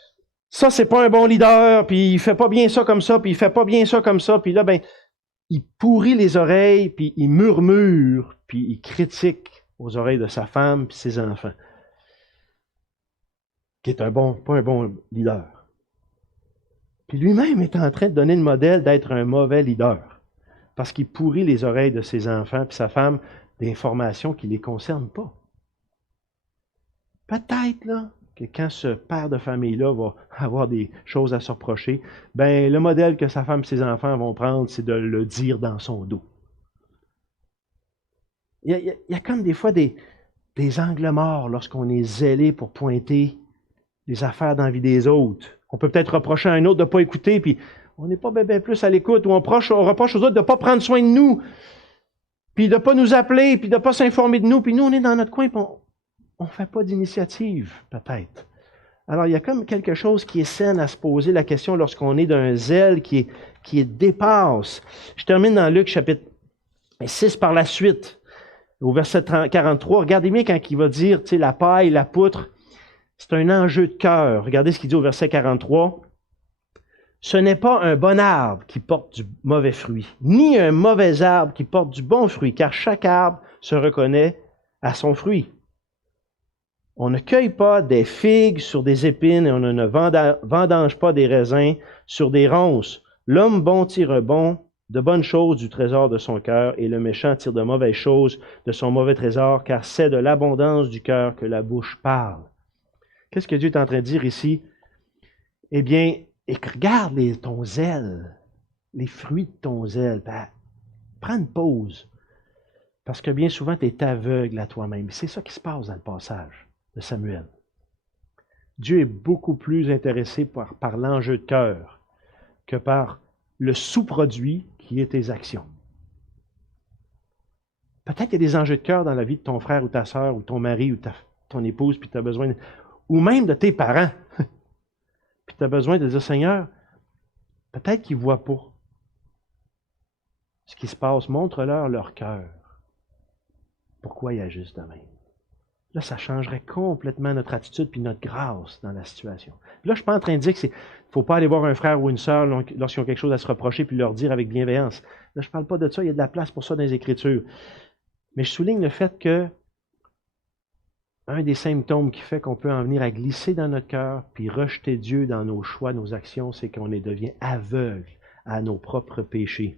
« Ça, c'est pas un bon leader, puis il fait pas bien ça comme ça, puis il fait pas bien ça comme ça. » Puis là, il pourrit les oreilles, puis il murmure, puis il critique aux oreilles de sa femme puis ses enfants. Qui est pas un bon leader. Puis lui-même est en train de donner le modèle d'être un mauvais leader. Parce qu'il pourrit les oreilles de ses enfants puis sa femme d'informations qui ne les concernent pas. Peut-être là, que quand ce père de famille-là va avoir des choses à se reprocher, le modèle que sa femme et ses enfants vont prendre, c'est de le dire dans son dos. Il y a comme des fois des angles morts lorsqu'on est zélé pour pointer les affaires dans la vie des autres. On peut peut-être reprocher à un autre de ne pas écouter, puis on n'est pas bien plus à l'écoute, ou on reproche aux autres de ne pas prendre soin de nous, puis de ne pas nous appeler, puis de ne pas s'informer de nous, puis nous, on est dans notre coin, puis on ne fait pas d'initiative, peut-être. Alors, il y a comme quelque chose qui est sain à se poser la question lorsqu'on est d'un zèle qui dépasse. Je termine dans Luc chapitre 6 par la suite. Au verset 43, regardez bien quand il va dire, tu sais, la paille, la poutre, c'est un enjeu de cœur. Regardez ce qu'il dit au verset 43. Ce n'est pas un bon arbre qui porte du mauvais fruit, ni un mauvais arbre qui porte du bon fruit, car chaque arbre se reconnaît à son fruit. On ne cueille pas des figues sur des épines et on ne vendange pas des raisins sur des ronces. L'homme bon tire de bonnes choses du trésor de son cœur et le méchant tire de mauvaises choses de son mauvais trésor, car c'est de l'abondance du cœur que la bouche parle. Qu'est-ce que Dieu est en train de dire ici? Eh bien, regarde ton zèle, les fruits de ton zèle. Prends une pause. Parce que bien souvent, tu es aveugle à toi-même. C'est ça qui se passe dans le passage de Samuel. Dieu est beaucoup plus intéressé par l'enjeu de cœur que par le sous-produit qui est tes actions. Peut-être qu'il y a des enjeux de cœur dans la vie de ton frère ou ta sœur ou ton mari ou ton épouse, puis tu as besoin, ou même de tes parents. Puis tu as besoin de dire, Seigneur, peut-être qu'ils ne voient pas ce qui se passe. Montre-leur cœur. Pourquoi ils agissent de même? Là, ça changerait complètement notre attitude puis notre grâce dans la situation. Puis là, je ne suis pas en train de dire qu'il ne faut pas aller voir un frère ou une sœur lorsqu'ils ont quelque chose à se reprocher puis leur dire avec bienveillance. Là, je ne parle pas de ça, il y a de la place pour ça dans les Écritures. Mais je souligne le fait que un des symptômes qui fait qu'on peut en venir à glisser dans notre cœur puis rejeter Dieu dans nos choix, nos actions, c'est qu'on devient aveugle à nos propres péchés.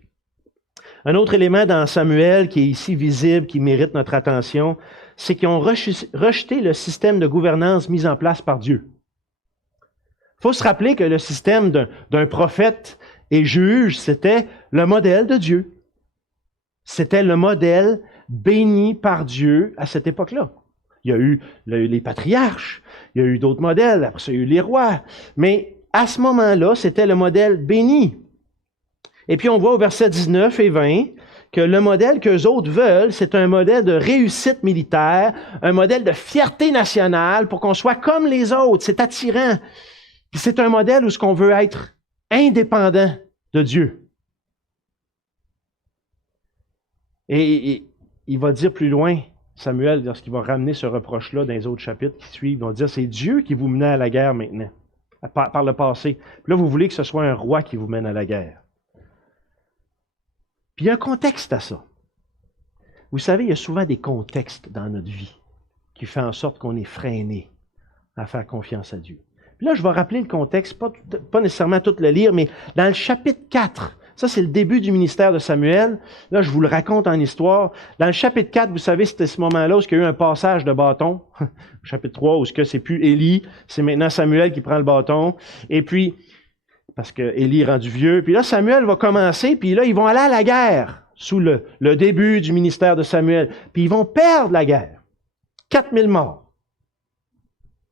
Un autre élément dans Samuel qui est ici visible, qui mérite notre attention, c'est qu'ils ont rejeté le système de gouvernance mis en place par Dieu. Il faut se rappeler que le système d'un prophète et juge, c'était le modèle de Dieu. C'était le modèle béni par Dieu à cette époque-là. Il y a eu les patriarches, il y a eu d'autres modèles, après ça, il y a eu les rois. Mais à ce moment-là, c'était le modèle béni. Et puis on voit au verset 19 et 20 que le modèle qu'eux autres veulent, c'est un modèle de réussite militaire, un modèle de fierté nationale pour qu'on soit comme les autres. C'est attirant. Puis c'est un modèle où ce qu'on veut être indépendant de Dieu. Et il va dire plus loin, Samuel, lorsqu'il va ramener ce reproche-là dans les autres chapitres qui suivent, il va dire, c'est Dieu qui vous menait à la guerre maintenant, par le passé. Puis là, vous voulez que ce soit un roi qui vous mène à la guerre. Puis il y a un contexte à ça. Vous savez, il y a souvent des contextes dans notre vie qui font en sorte qu'on est freiné à faire confiance à Dieu. Puis là, je vais rappeler le contexte, pas nécessairement tout le lire, mais dans le chapitre 4, ça c'est le début du ministère de Samuel, là je vous le raconte en histoire. Dans le chapitre 4, vous savez, c'était ce moment-là où il y a eu un passage de bâton. Chapitre 3, où c'est plus Élie, c'est maintenant Samuel qui prend le bâton. Et puis, parce que Élie est rendu vieux. Puis là, Samuel va commencer, puis là, ils vont aller à la guerre sous le début du ministère de Samuel. Puis ils vont perdre la guerre. 4000 morts.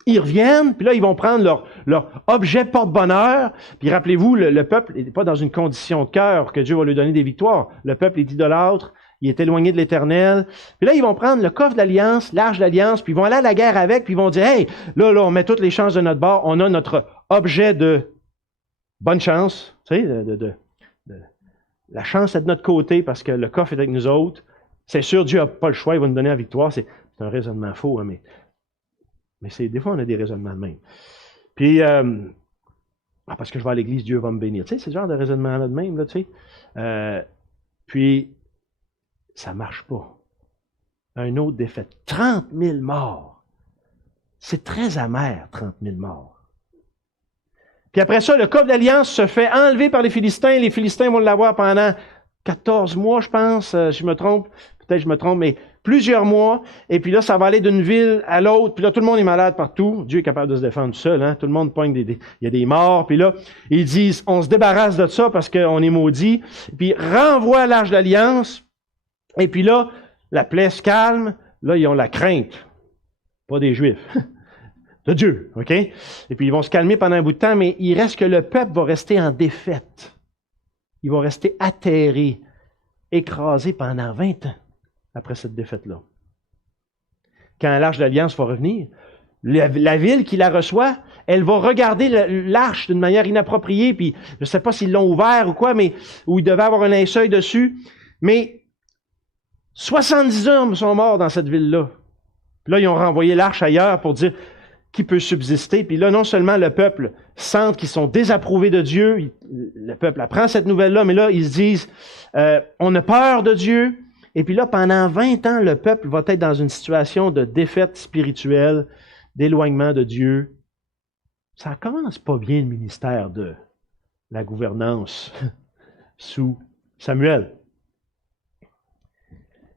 Ils reviennent, puis là, ils vont prendre leur objet porte-bonheur. Puis rappelez-vous, le peuple n'est pas dans une condition de cœur que Dieu va lui donner des victoires. Le peuple est idolâtre, il est éloigné de l'Éternel. Puis là, ils vont prendre le coffre de l'Alliance, l'arche de l'Alliance, puis ils vont aller à la guerre avec, puis ils vont dire, hey, là, on met toutes les chances de notre bord, on a notre objet de bonne chance, tu sais, la chance est de notre côté parce que le coffre est avec nous autres. C'est sûr, Dieu n'a pas le choix, il va nous donner la victoire. C'est un raisonnement faux, hein, mais des fois, on a des raisonnements de même. Puis, parce que je vais à l'église, Dieu va me bénir. Tu sais, c'est ce genre de raisonnement-là de même, là, tu sais. Puis, ça ne marche pas. Un autre défaite. 30 000 morts. C'est très amer, 30 000 morts. Puis après ça, le coffre d'alliance se fait enlever par les Philistins. Les Philistins vont l'avoir pendant 14 mois, je pense. Je me trompe. Peut-être que je me trompe, mais plusieurs mois. Et puis là, ça va aller d'une ville à l'autre. Puis là, tout le monde est malade partout. Dieu est capable de se défendre tout seul. Hein? Tout le monde pogne il y a des morts. Puis là, ils disent, on se débarrasse de ça parce qu'on est maudit. Puis renvoie l'arche d'alliance. Et puis là, la plaie se calme. Là, ils ont la crainte. Pas des Juifs. De Dieu, OK? Et puis ils vont se calmer pendant un bout de temps, mais il reste que le peuple va rester en défaite. Il va rester atterré, écrasé pendant 20 ans après cette défaite-là. Quand l'arche de l'Alliance va revenir, la ville qui la reçoit, elle va regarder l'arche d'une manière inappropriée, puis je ne sais pas s'ils l'ont ouvert ou quoi, mais où il devait avoir un linceul dessus, mais 70 hommes sont morts dans cette ville-là. Puis là, ils ont renvoyé l'arche ailleurs pour dire qui peut subsister. Puis là, non seulement le peuple sent qu'ils sont désapprouvés de Dieu, le peuple apprend cette nouvelle-là, mais là, ils se disent, on a peur de Dieu. Et puis là, pendant 20 ans, le peuple va être dans une situation de défaite spirituelle, d'éloignement de Dieu. Ça commence pas bien le ministère de la gouvernance sous Samuel.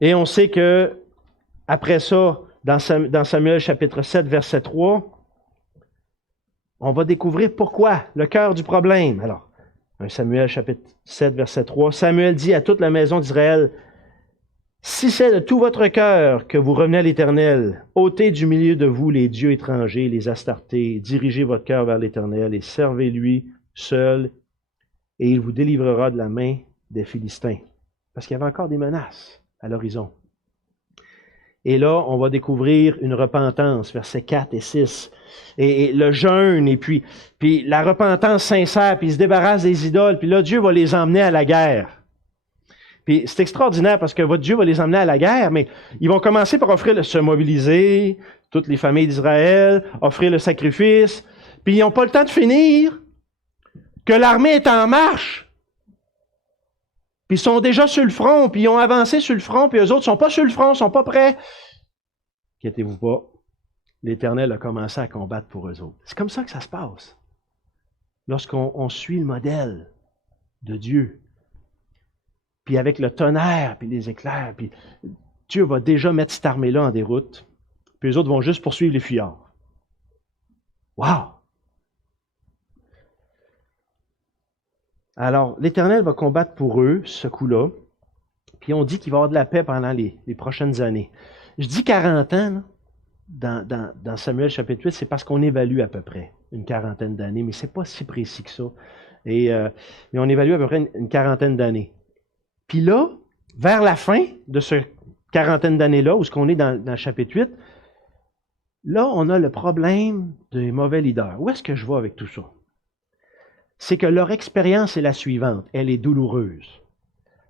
Et on sait que après ça, dans Samuel chapitre 7, verset 3, on va découvrir pourquoi, le cœur du problème. Alors, Samuel chapitre 7, verset 3, Samuel dit à toute la maison d'Israël, « Si c'est de tout votre cœur que vous revenez à l'Éternel, ôtez du milieu de vous les dieux étrangers, les astartés, dirigez votre cœur vers l'Éternel et servez-lui seul, et il vous délivrera de la main des Philistins. » Parce qu'il y avait encore des menaces à l'horizon. Et là, on va découvrir une repentance, versets 4 et 6. Et le jeûne, et puis la repentance sincère, puis ils se débarrassent des idoles, puis là, Dieu va les emmener à la guerre. Puis c'est extraordinaire parce que votre Dieu va les emmener à la guerre, mais ils vont commencer par se mobiliser, toutes les familles d'Israël, offrir le sacrifice, puis ils n'ont pas le temps de finir, que l'armée est en marche. Puis ils sont déjà sur le front, puis ils ont avancé sur le front, puis eux autres ne sont pas sur le front, ne sont pas prêts. Inquiétez-vous pas, l'Éternel a commencé à combattre pour eux autres. C'est comme ça que ça se passe. Lorsqu'on suit le modèle de Dieu, puis avec le tonnerre, puis les éclairs, puis Dieu va déjà mettre cette armée-là en déroute, puis eux autres vont juste poursuivre les fuyards. Wow! Alors, l'Éternel va combattre pour eux, ce coup-là, puis on dit qu'il va y avoir de la paix pendant les prochaines années. Je dis 40 ans, là, dans Samuel chapitre 8, c'est parce qu'on évalue à peu près une quarantaine d'années, mais ce n'est pas si précis que ça. Mais on évalue à peu près une quarantaine d'années. Puis là, vers la fin de cette quarantaine d'années-là, où ce qu'on est dans le chapitre 8, là, on a le problème des mauvais leaders. Où est-ce que je vais avec tout ça? C'est que leur expérience est la suivante. Elle est douloureuse.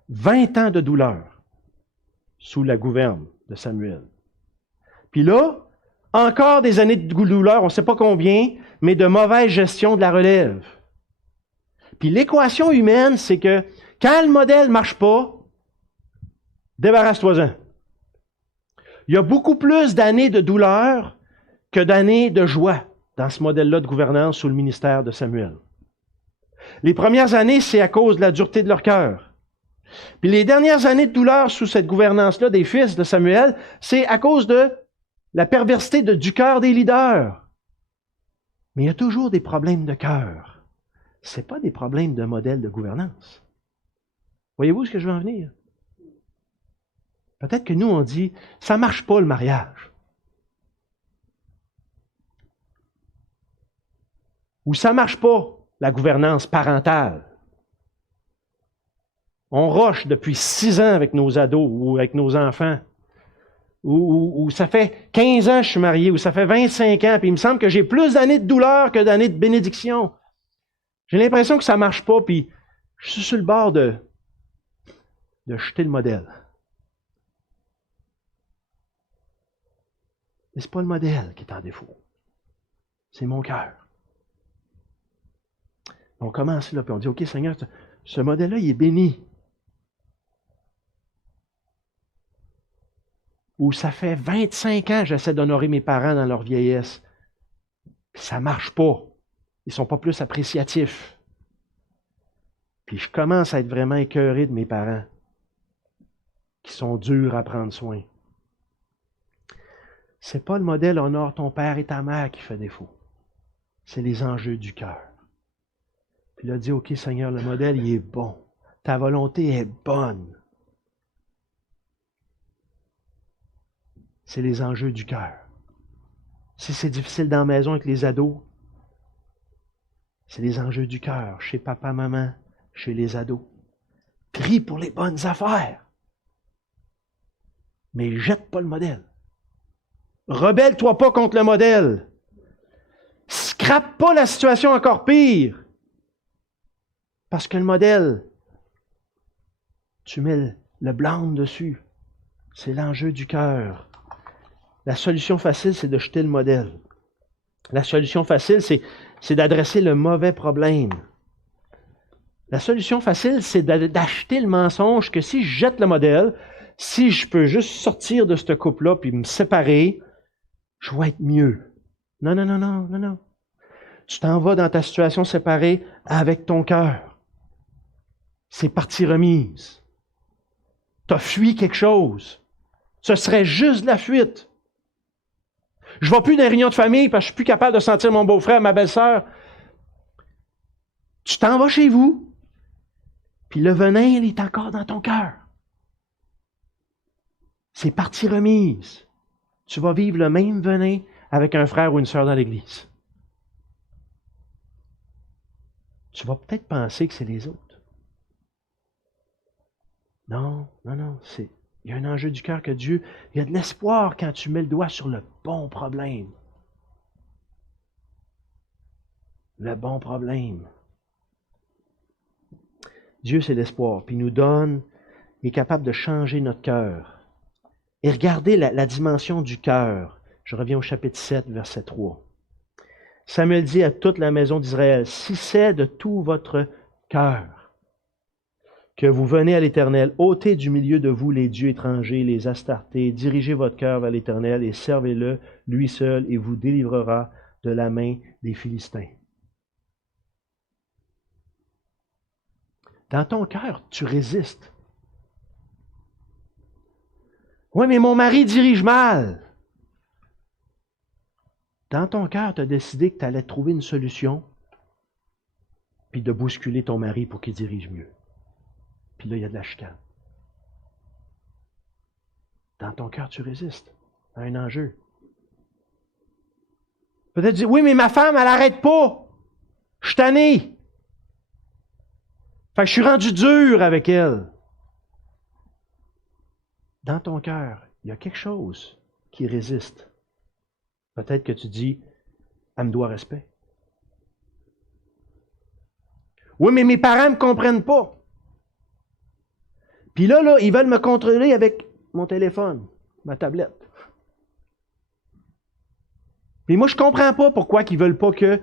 20 ans de douleur sous la gouverne de Samuel. Puis là, encore des années de douleur, on ne sait pas combien, mais de mauvaise gestion de la relève. Puis l'équation humaine, c'est que quand le modèle ne marche pas, débarrasse-toi-en. Il y a beaucoup plus d'années de douleur que d'années de joie dans ce modèle-là de gouvernance sous le ministère de Samuel. Les premières années, c'est à cause de la dureté de leur cœur. Puis les dernières années de douleur sous cette gouvernance-là des fils de Samuel, c'est à cause de la perversité du cœur des leaders. Mais il y a toujours des problèmes de cœur. Ce n'est pas des problèmes de modèle de gouvernance. Voyez-vous ce que je veux en venir? Peut-être que nous, on dit, ça ne marche pas le mariage. Ou ça ne marche pas la gouvernance parentale. On roche depuis 6 ans avec nos ados ou avec nos enfants. Ou ça fait 15 ans que je suis marié, ou ça fait 25 ans, puis il me semble que j'ai plus d'années de douleur que d'années de bénédiction. J'ai l'impression que ça ne marche pas, puis je suis sur le bord de jeter le modèle. Mais ce n'est pas le modèle qui est en défaut. C'est mon cœur. On commence là, puis on dit, OK, Seigneur, ce modèle-là, il est béni. Ou ça fait 25 ans que j'essaie d'honorer mes parents dans leur vieillesse. Puis ça ne marche pas. Ils ne sont pas plus appréciatifs. Puis je commence à être vraiment écœuré de mes parents, qui sont durs à prendre soin. Ce n'est pas le modèle honore ton père et ta mère qui fait défaut. C'est les enjeux du cœur. Puis il a dit, OK Seigneur, le modèle, il est bon. Ta volonté est bonne. C'est les enjeux du cœur. Si c'est difficile dans la maison avec les ados, c'est les enjeux du cœur, chez papa, maman, chez les ados. Prie pour les bonnes affaires. Mais jette pas le modèle. Rebelle-toi pas contre le modèle. Scrape pas la situation encore pire. Parce que le modèle, tu mets le blâme dessus. C'est l'enjeu du cœur. La solution facile, c'est de jeter le modèle. La solution facile, c'est d'adresser le mauvais problème. La solution facile, c'est d'acheter le mensonge que si je jette le modèle, si je peux juste sortir de ce couple-là puis me séparer, je vais être mieux. Non, non, non, non, non, non. Tu t'en vas dans ta situation séparée avec ton cœur. C'est partie remise. Tu as fui quelque chose. Ce serait juste de la fuite. Je ne vais plus dans les réunions de famille parce que je ne suis plus capable de sentir mon beau-frère, ma belle-sœur. Tu t'en vas chez vous, puis le venin, il est encore dans ton cœur. C'est partie remise. Tu vas vivre le même venin avec un frère ou une sœur dans l'Église. Tu vas peut-être penser que c'est les autres. Non, non, non. Il y a un enjeu du cœur que Dieu, il y a de l'espoir quand tu mets le doigt sur le bon problème. Le bon problème. Dieu, c'est l'espoir, puis il nous donne, il est capable de changer notre cœur. Et regardez la dimension du cœur. Je reviens au chapitre 7, verset 3. Samuel dit à toute la maison d'Israël, « Si c'est de tout votre cœur que vous venez à l'Éternel, ôtez du milieu de vous les dieux étrangers, les astartés, dirigez votre cœur vers l'Éternel et servez-le, lui seul, et vous délivrera de la main des Philistins. » Dans ton cœur, tu résistes. Oui, mais mon mari dirige mal. Dans ton cœur, tu as décidé que tu allais trouver une solution, puis de bousculer ton mari pour qu'il dirige mieux. Puis là, il y a de la chicane. Dans ton cœur, tu résistes à un enjeu. Peut-être dire, oui, mais ma femme, elle n'arrête pas. Je suis tanné. Fait que je suis rendu dur avec elle. Dans ton cœur, il y a quelque chose qui résiste. Peut-être que tu dis, elle me doit respect. Oui, mais mes parents ne me comprennent pas. Puis là, ils veulent me contrôler avec mon téléphone, ma tablette. Puis moi, je ne comprends pas pourquoi ils ne veulent pas que...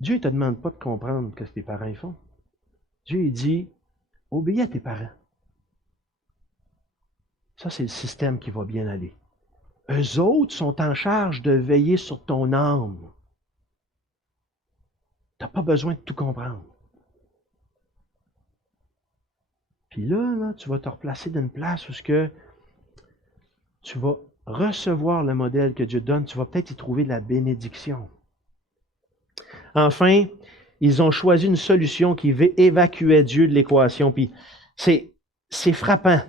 Dieu ne te demande pas de comprendre ce que tes parents font. Dieu, il dit, obéis à tes parents. Ça, c'est le système qui va bien aller. Eux autres sont en charge de veiller sur ton âme. Tu n'as pas besoin de tout comprendre. Puis là, tu vas te replacer dans une place où tu vas recevoir le modèle que Dieu donne. Tu vas peut-être y trouver de la bénédiction. Enfin, ils ont choisi une solution qui évacuait Dieu de l'équation. Puis c'est frappant.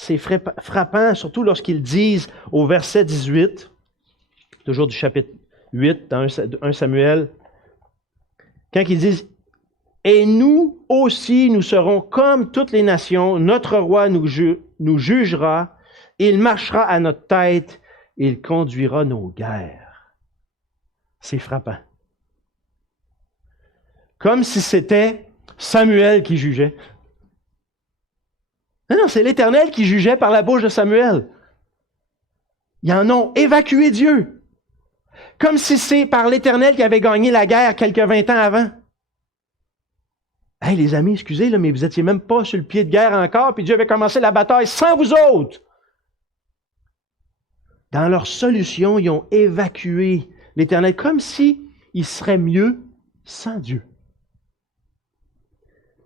C'est frappant, surtout lorsqu'ils disent au verset 18, toujours du chapitre 8, dans 1 Samuel, quand ils disent « Et nous aussi, nous serons comme toutes les nations, notre roi nous jugera, il marchera à notre tête, il conduira nos guerres. » C'est frappant. Comme si c'était Samuel qui jugeait. Non, c'est l'Éternel qui jugeait par la bouche de Samuel. Ils en ont évacué Dieu. Comme si c'est par l'Éternel qui avait gagné la guerre quelques 20 ans avant. Hey, les amis, excusez, là, mais vous n'étiez même pas sur le pied de guerre encore, puis Dieu avait commencé la bataille sans vous autres. Dans leur solution, ils ont évacué l'Éternel, comme si il serait mieux sans Dieu.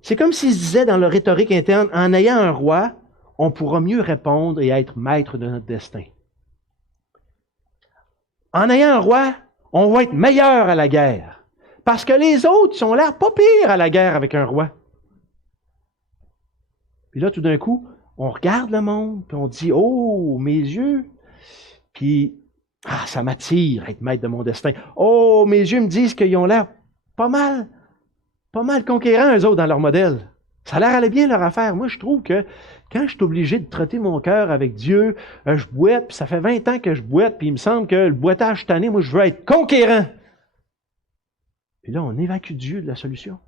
C'est comme s'ils se disaient dans leur rhétorique interne, en ayant un roi, on pourra mieux répondre et être maître de notre destin. En ayant un roi, on va être meilleur à la guerre. Parce que les autres, ils ont l'air pas pire à la guerre avec un roi. Puis là, tout d'un coup, on regarde le monde, puis on dit, oh, mes yeux, puis, ça m'attire, être maître de mon destin. Oh, mes yeux me disent qu'ils ont l'air pas mal conquérants, eux autres, dans leur modèle. Ça a l'air aller bien leur affaire. Moi, je trouve que quand je suis obligé de traiter mon cœur avec Dieu, je boite, puis ça fait 20 ans que je boite, puis il me semble que le boitage tanné, moi, je veux être conquérant. Puis là, on évacue Dieu de la solution.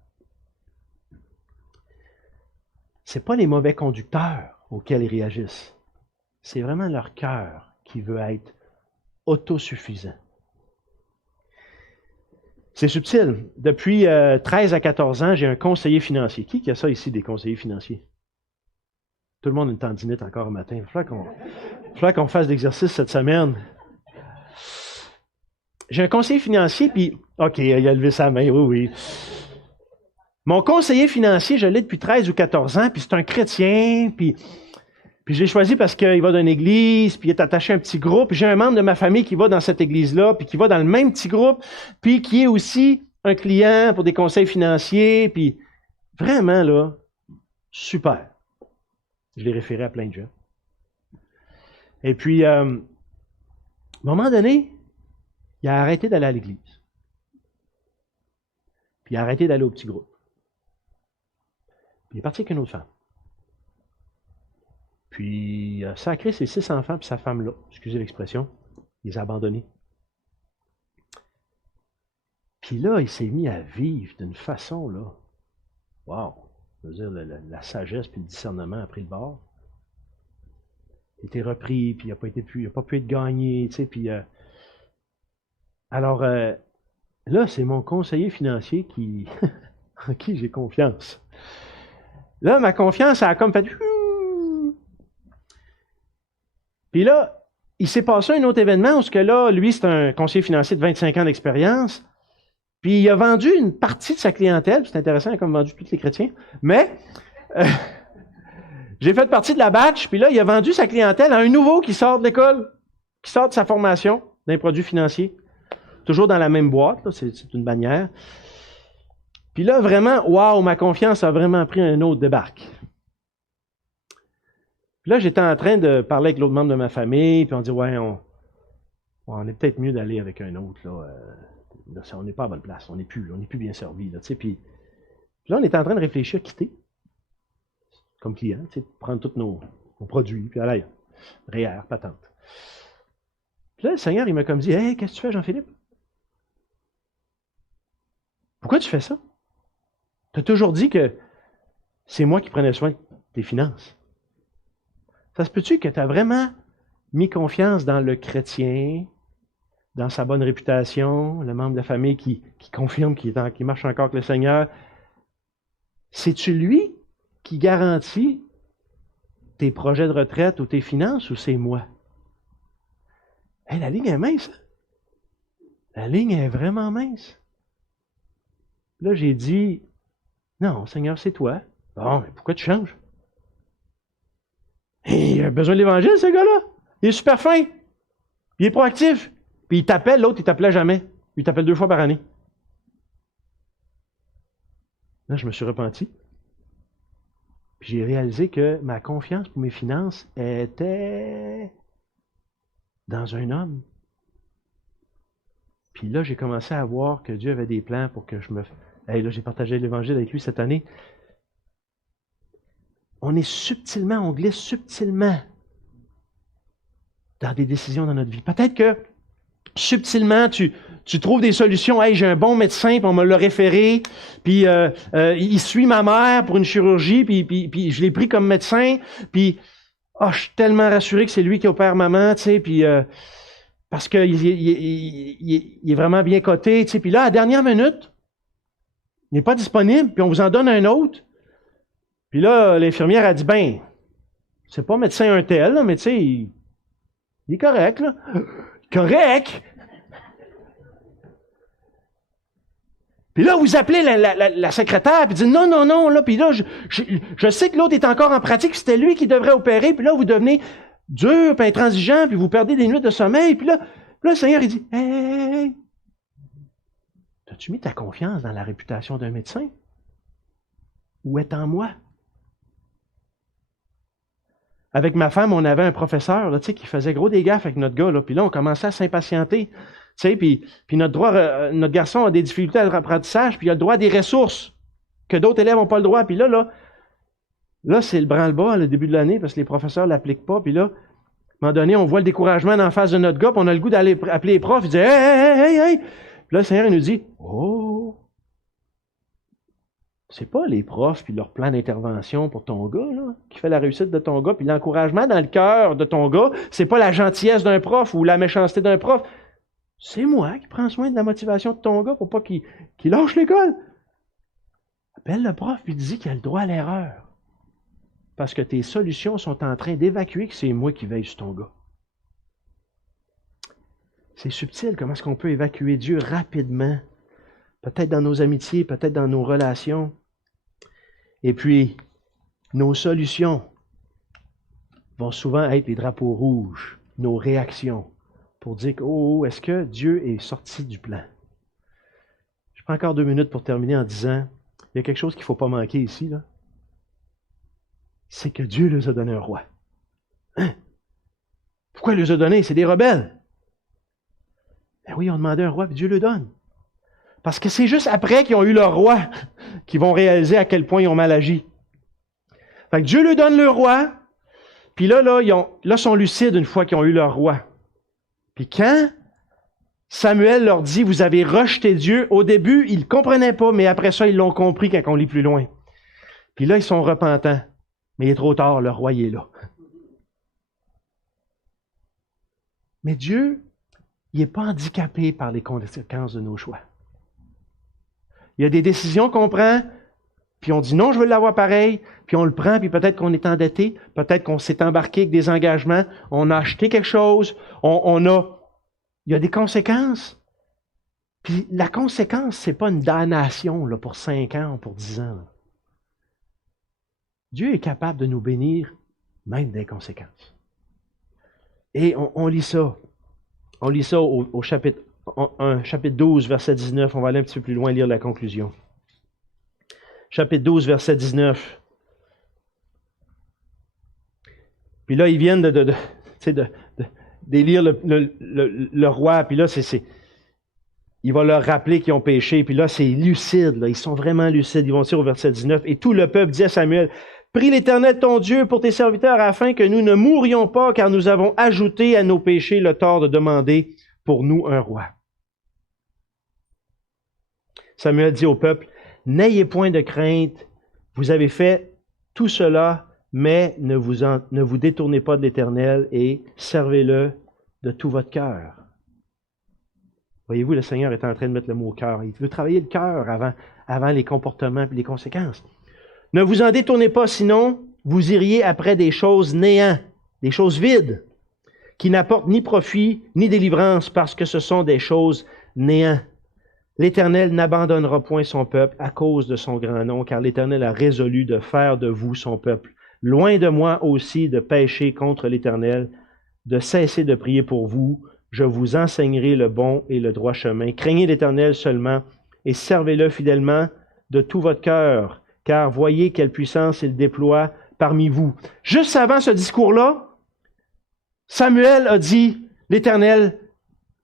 Ce n'est pas les mauvais conducteurs auxquels ils réagissent. c'est vraiment leur cœur qui veut être autosuffisant. C'est subtil. Depuis 13 à 14 ans, j'ai un conseiller financier. Qui a ça ici, des conseillers financiers? Tout le monde a une tendinite encore au matin. Il va falloir qu'on fasse l'exercice cette semaine. J'ai un conseiller financier, puis, OK, il a levé sa main, oui. Mon conseiller financier, je l'ai depuis 13 ou 14 ans, puis c'est un chrétien, puis je l'ai choisi parce qu'il va d'une église, puis il est attaché à un petit groupe. J'ai un membre de ma famille qui va dans cette église-là, puis qui va dans le même petit groupe, puis qui est aussi un client pour des conseils financiers, puis vraiment, là, super. Je l'ai référé à plein de gens. Et puis, à un moment donné, il a arrêté d'aller à l'église. Puis il a arrêté d'aller au petit groupe. Puis il est parti avec une autre femme. Puis il a sacré ses 6 enfants puis sa femme-là, excusez l'expression, il les a abandonnés. Puis là, il s'est mis à vivre d'une façon, là, wow, je veux dire, la sagesse puis le discernement a pris le bord. Il a été repris, puis il n'a pas pu être gagné, tu sais, puis... Alors, là, c'est mon conseiller financier en qui j'ai confiance. Là, ma confiance, ça a comme fait... Puis là, il s'est passé un autre événement où que là, lui, c'est un conseiller financier de 25 ans d'expérience. Puis il a vendu une partie de sa clientèle. C'est intéressant, il a comme vendu tous les chrétiens. Mais j'ai fait partie de la batch. Puis là, il a vendu sa clientèle à un nouveau qui sort de l'école, qui sort de sa formation d'un produit financier. Toujours dans la même boîte, là, c'est une bannière. Puis là, vraiment, wow, ma confiance a vraiment pris un autre débarque. Puis là, j'étais en train de parler avec l'autre membre de ma famille, puis on dit, ouais, on est peut-être mieux d'aller avec un autre, là. Là, on n'est pas à bonne place, on n'est plus bien servi, là, tu sais. Puis là, on était en train de réfléchir à quitter, comme client, tu sais, prendre tous nos produits, puis aller, REER, patente. Puis là, le Seigneur, il m'a comme dit, hey, qu'est-ce que tu fais, Jean-Philippe? Pourquoi tu fais ça? Tu as toujours dit que c'est moi qui prenais soin de tes finances. Ça se peut-tu que tu as vraiment mis confiance dans le chrétien, dans sa bonne réputation, le membre de la famille qui confirme qu'il marche encore avec le Seigneur? C'est-tu lui qui garantit tes projets de retraite ou tes finances ou c'est moi? Hey, la ligne est mince. La ligne est vraiment mince. Là, j'ai dit, non, Seigneur, c'est toi. Bon, mais pourquoi tu changes? Il a besoin de l'Évangile, ce gars-là. Il est super fin. Il est proactif. Puis il t'appelle, l'autre, il t'appelait jamais. Il t'appelle 2 fois par année. Là, je me suis repenti. Puis j'ai réalisé que ma confiance pour mes finances était dans un homme. Puis là, j'ai commencé à voir que Dieu avait des plans pour que je me... Hey, là, j'ai partagé l'Évangile avec lui cette année. On glisse subtilement dans des décisions dans notre vie. Peut-être que subtilement, tu trouves des solutions. Hey, j'ai un bon médecin, puis on me l'a référé, puis il suit ma mère pour une chirurgie, puis je l'ai pris comme médecin, puis je suis tellement rassuré que c'est lui qui opère maman, tu sais, puis parce qu'il est vraiment bien coté, tu sais. Puis là, à la dernière minute, il n'est pas disponible, puis on vous en donne un autre. Puis là, l'infirmière a dit, ben, c'est pas médecin un tel, là, mais tu sais, il est correct, là. Correct! Puis là, vous appelez la secrétaire, puis dites, non, là, puis là, je sais que l'autre est encore en pratique, c'était lui qui devrait opérer, puis là, vous devenez dur, puis intransigeant, puis vous perdez des nuits de sommeil, puis là, le Seigneur, il dit, hey, as-tu mis ta confiance dans la réputation d'un médecin? Ou est en moi? Avec ma femme, on avait un professeur là, qui faisait gros des gaffes avec notre gars. Là, puis là, on commençait à s'impatienter. Puis notre garçon a des difficultés à l'apprentissage, puis il a le droit à des ressources que d'autres élèves n'ont pas le droit. Puis là, c'est le branle-bas, le début de l'année, parce que les professeurs ne l'appliquent pas. Puis là, à un moment donné, on voit le découragement en face de notre gars, puis on a le goût d'aller appeler les profs. Il dit, hey! Puis là, le Seigneur, il nous dit, oh! c'est pas les profs puis leur plan d'intervention pour ton gars, là, qui fait la réussite de ton gars, puis l'encouragement dans le cœur de ton gars. C'est pas la gentillesse d'un prof ou la méchanceté d'un prof. C'est moi qui prends soin de la motivation de ton gars pour pas qu'il lâche l'école. Appelle le prof puis dis qu'il a le droit à l'erreur. Parce que tes solutions sont en train d'évacuer que c'est moi qui veille sur ton gars. C'est subtil comment est-ce qu'on peut évacuer Dieu rapidement. Peut-être dans nos amitiés, peut-être dans nos relations. Et puis, nos solutions vont souvent être les drapeaux rouges, nos réactions, pour dire que, oh, est-ce que Dieu est sorti du plan? Je prends encore 2 minutes pour terminer en disant, il y a quelque chose qu'il ne faut pas manquer ici, là. C'est que Dieu leur a donné un roi. Hein? Pourquoi il les a donné? C'est des rebelles. Ben oui, ils ont demandé un roi, puis Dieu le donne. Parce que c'est juste après qu'ils ont eu leur roi qu'ils vont réaliser à quel point ils ont mal agi. Fait que Dieu leur donne le roi, puis là, ils sont lucides une fois qu'ils ont eu leur roi. Puis quand Samuel leur dit, vous avez rejeté Dieu, au début, ils ne comprenaient pas, mais après ça, ils l'ont compris quand on lit plus loin. Puis là, ils sont repentants. Mais il est trop tard, le roi il est là. Mais Dieu, il n'est pas handicapé par les conséquences de nos choix. Il y a des décisions qu'on prend, puis on dit non, je veux l'avoir pareil, puis on le prend, puis peut-être qu'on est endetté, peut-être qu'on s'est embarqué avec des engagements, on a acheté quelque chose, il y a des conséquences. Puis la conséquence, ce n'est pas une damnation là, pour 5 ans ou pour 10 ans. Là. Dieu est capable de nous bénir, même des conséquences. Et on lit ça. On lit ça au chapitre 12, verset 19. On va aller un petit peu plus loin lire la conclusion. Chapitre 12, verset 19. Puis là, ils viennent d'élire le roi. Puis là, il va leur rappeler qu'ils ont péché. Puis là, c'est lucide. Là. Ils sont vraiment lucides. Ils vont dire au verset 19. Et tout le peuple dit à Samuel, prie l'Éternel ton Dieu pour tes serviteurs afin que nous ne mourions pas, car nous avons ajouté à nos péchés le tort de demander pour nous un roi. Samuel dit au peuple, n'ayez point de crainte, vous avez fait tout cela, mais ne vous détournez pas de l'Éternel et servez-le de tout votre cœur. Voyez-vous, le Seigneur est en train de mettre le mot cœur. Il veut travailler le cœur avant les comportements et les conséquences. Ne vous en détournez pas, sinon vous iriez après des choses néants, des choses vides, qui n'apportent ni profit ni délivrance, parce que ce sont des choses néants. L'Éternel n'abandonnera point son peuple à cause de son grand nom, car l'Éternel a résolu de faire de vous son peuple. Loin de moi aussi de pécher contre l'Éternel, de cesser de prier pour vous. Je vous enseignerai le bon et le droit chemin. Craignez l'Éternel seulement et servez-le fidèlement de tout votre cœur, car voyez quelle puissance il déploie parmi vous. Juste avant ce discours-là, Samuel a dit, l'Éternel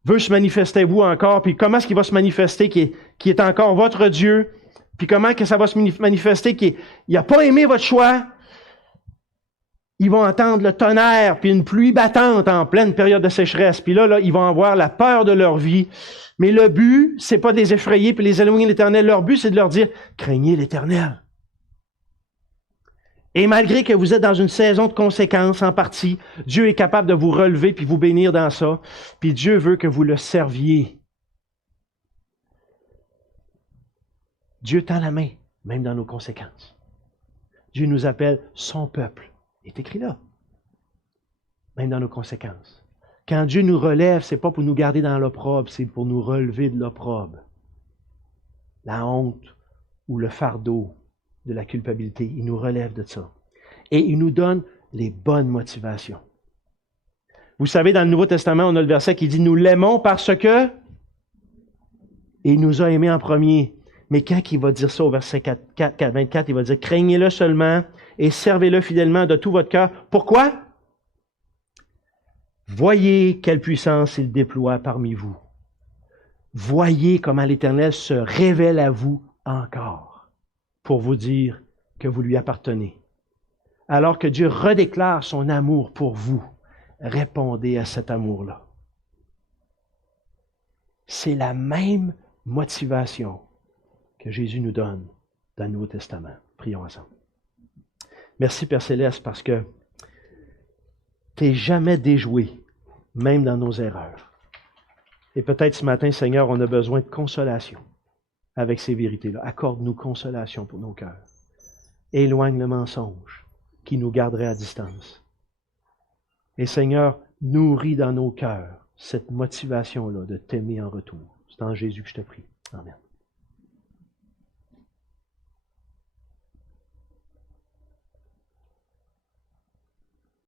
veut se manifester à vous encore, puis comment est-ce qu'il va se manifester, qui est encore votre Dieu, puis comment que ça va se manifester, qu'il n'a pas aimé votre choix. Ils vont entendre le tonnerre, puis une pluie battante en pleine période de sécheresse, puis là, ils vont avoir la peur de leur vie. Mais le but, c'est pas de les effrayer puis les éloigner de l'Éternel. Leur but, c'est de leur dire, craignez l'Éternel. Et malgré que vous êtes dans une saison de conséquences en partie, Dieu est capable de vous relever puis vous bénir dans ça. Puis Dieu veut que vous le serviez. Dieu tend la main, même dans nos conséquences. Dieu nous appelle son peuple. Il est écrit là, même dans nos conséquences. Quand Dieu nous relève, ce n'est pas pour nous garder dans l'opprobre, c'est pour nous relever de l'opprobre. La honte ou le fardeau de la culpabilité, il nous relève de ça. Et il nous donne les bonnes motivations. Vous savez, dans le Nouveau Testament, on a le verset qui dit « Nous l'aimons parce que... » Et il nous a aimés en premier. Mais quand il va dire ça au verset 24, il va dire « Craignez-le seulement et servez-le fidèlement de tout votre cœur. » Pourquoi? Voyez quelle puissance il déploie parmi vous. Voyez comment l'Éternel se révèle à vous encore pour vous dire que vous lui appartenez. Alors que Dieu redéclare son amour pour vous, répondez à cet amour-là. C'est la même motivation que Jésus nous donne dans le Nouveau Testament. Prions ensemble. Merci, Père Céleste, parce que tu n'es jamais déjoué, même dans nos erreurs. Et peut-être ce matin, Seigneur, on a besoin de consolation avec ces vérités-là. Accorde-nous consolation pour nos cœurs. Éloigne le mensonge qui nous garderait à distance. Et Seigneur, nourris dans nos cœurs cette motivation-là de t'aimer en retour. C'est en Jésus que je te prie. Amen.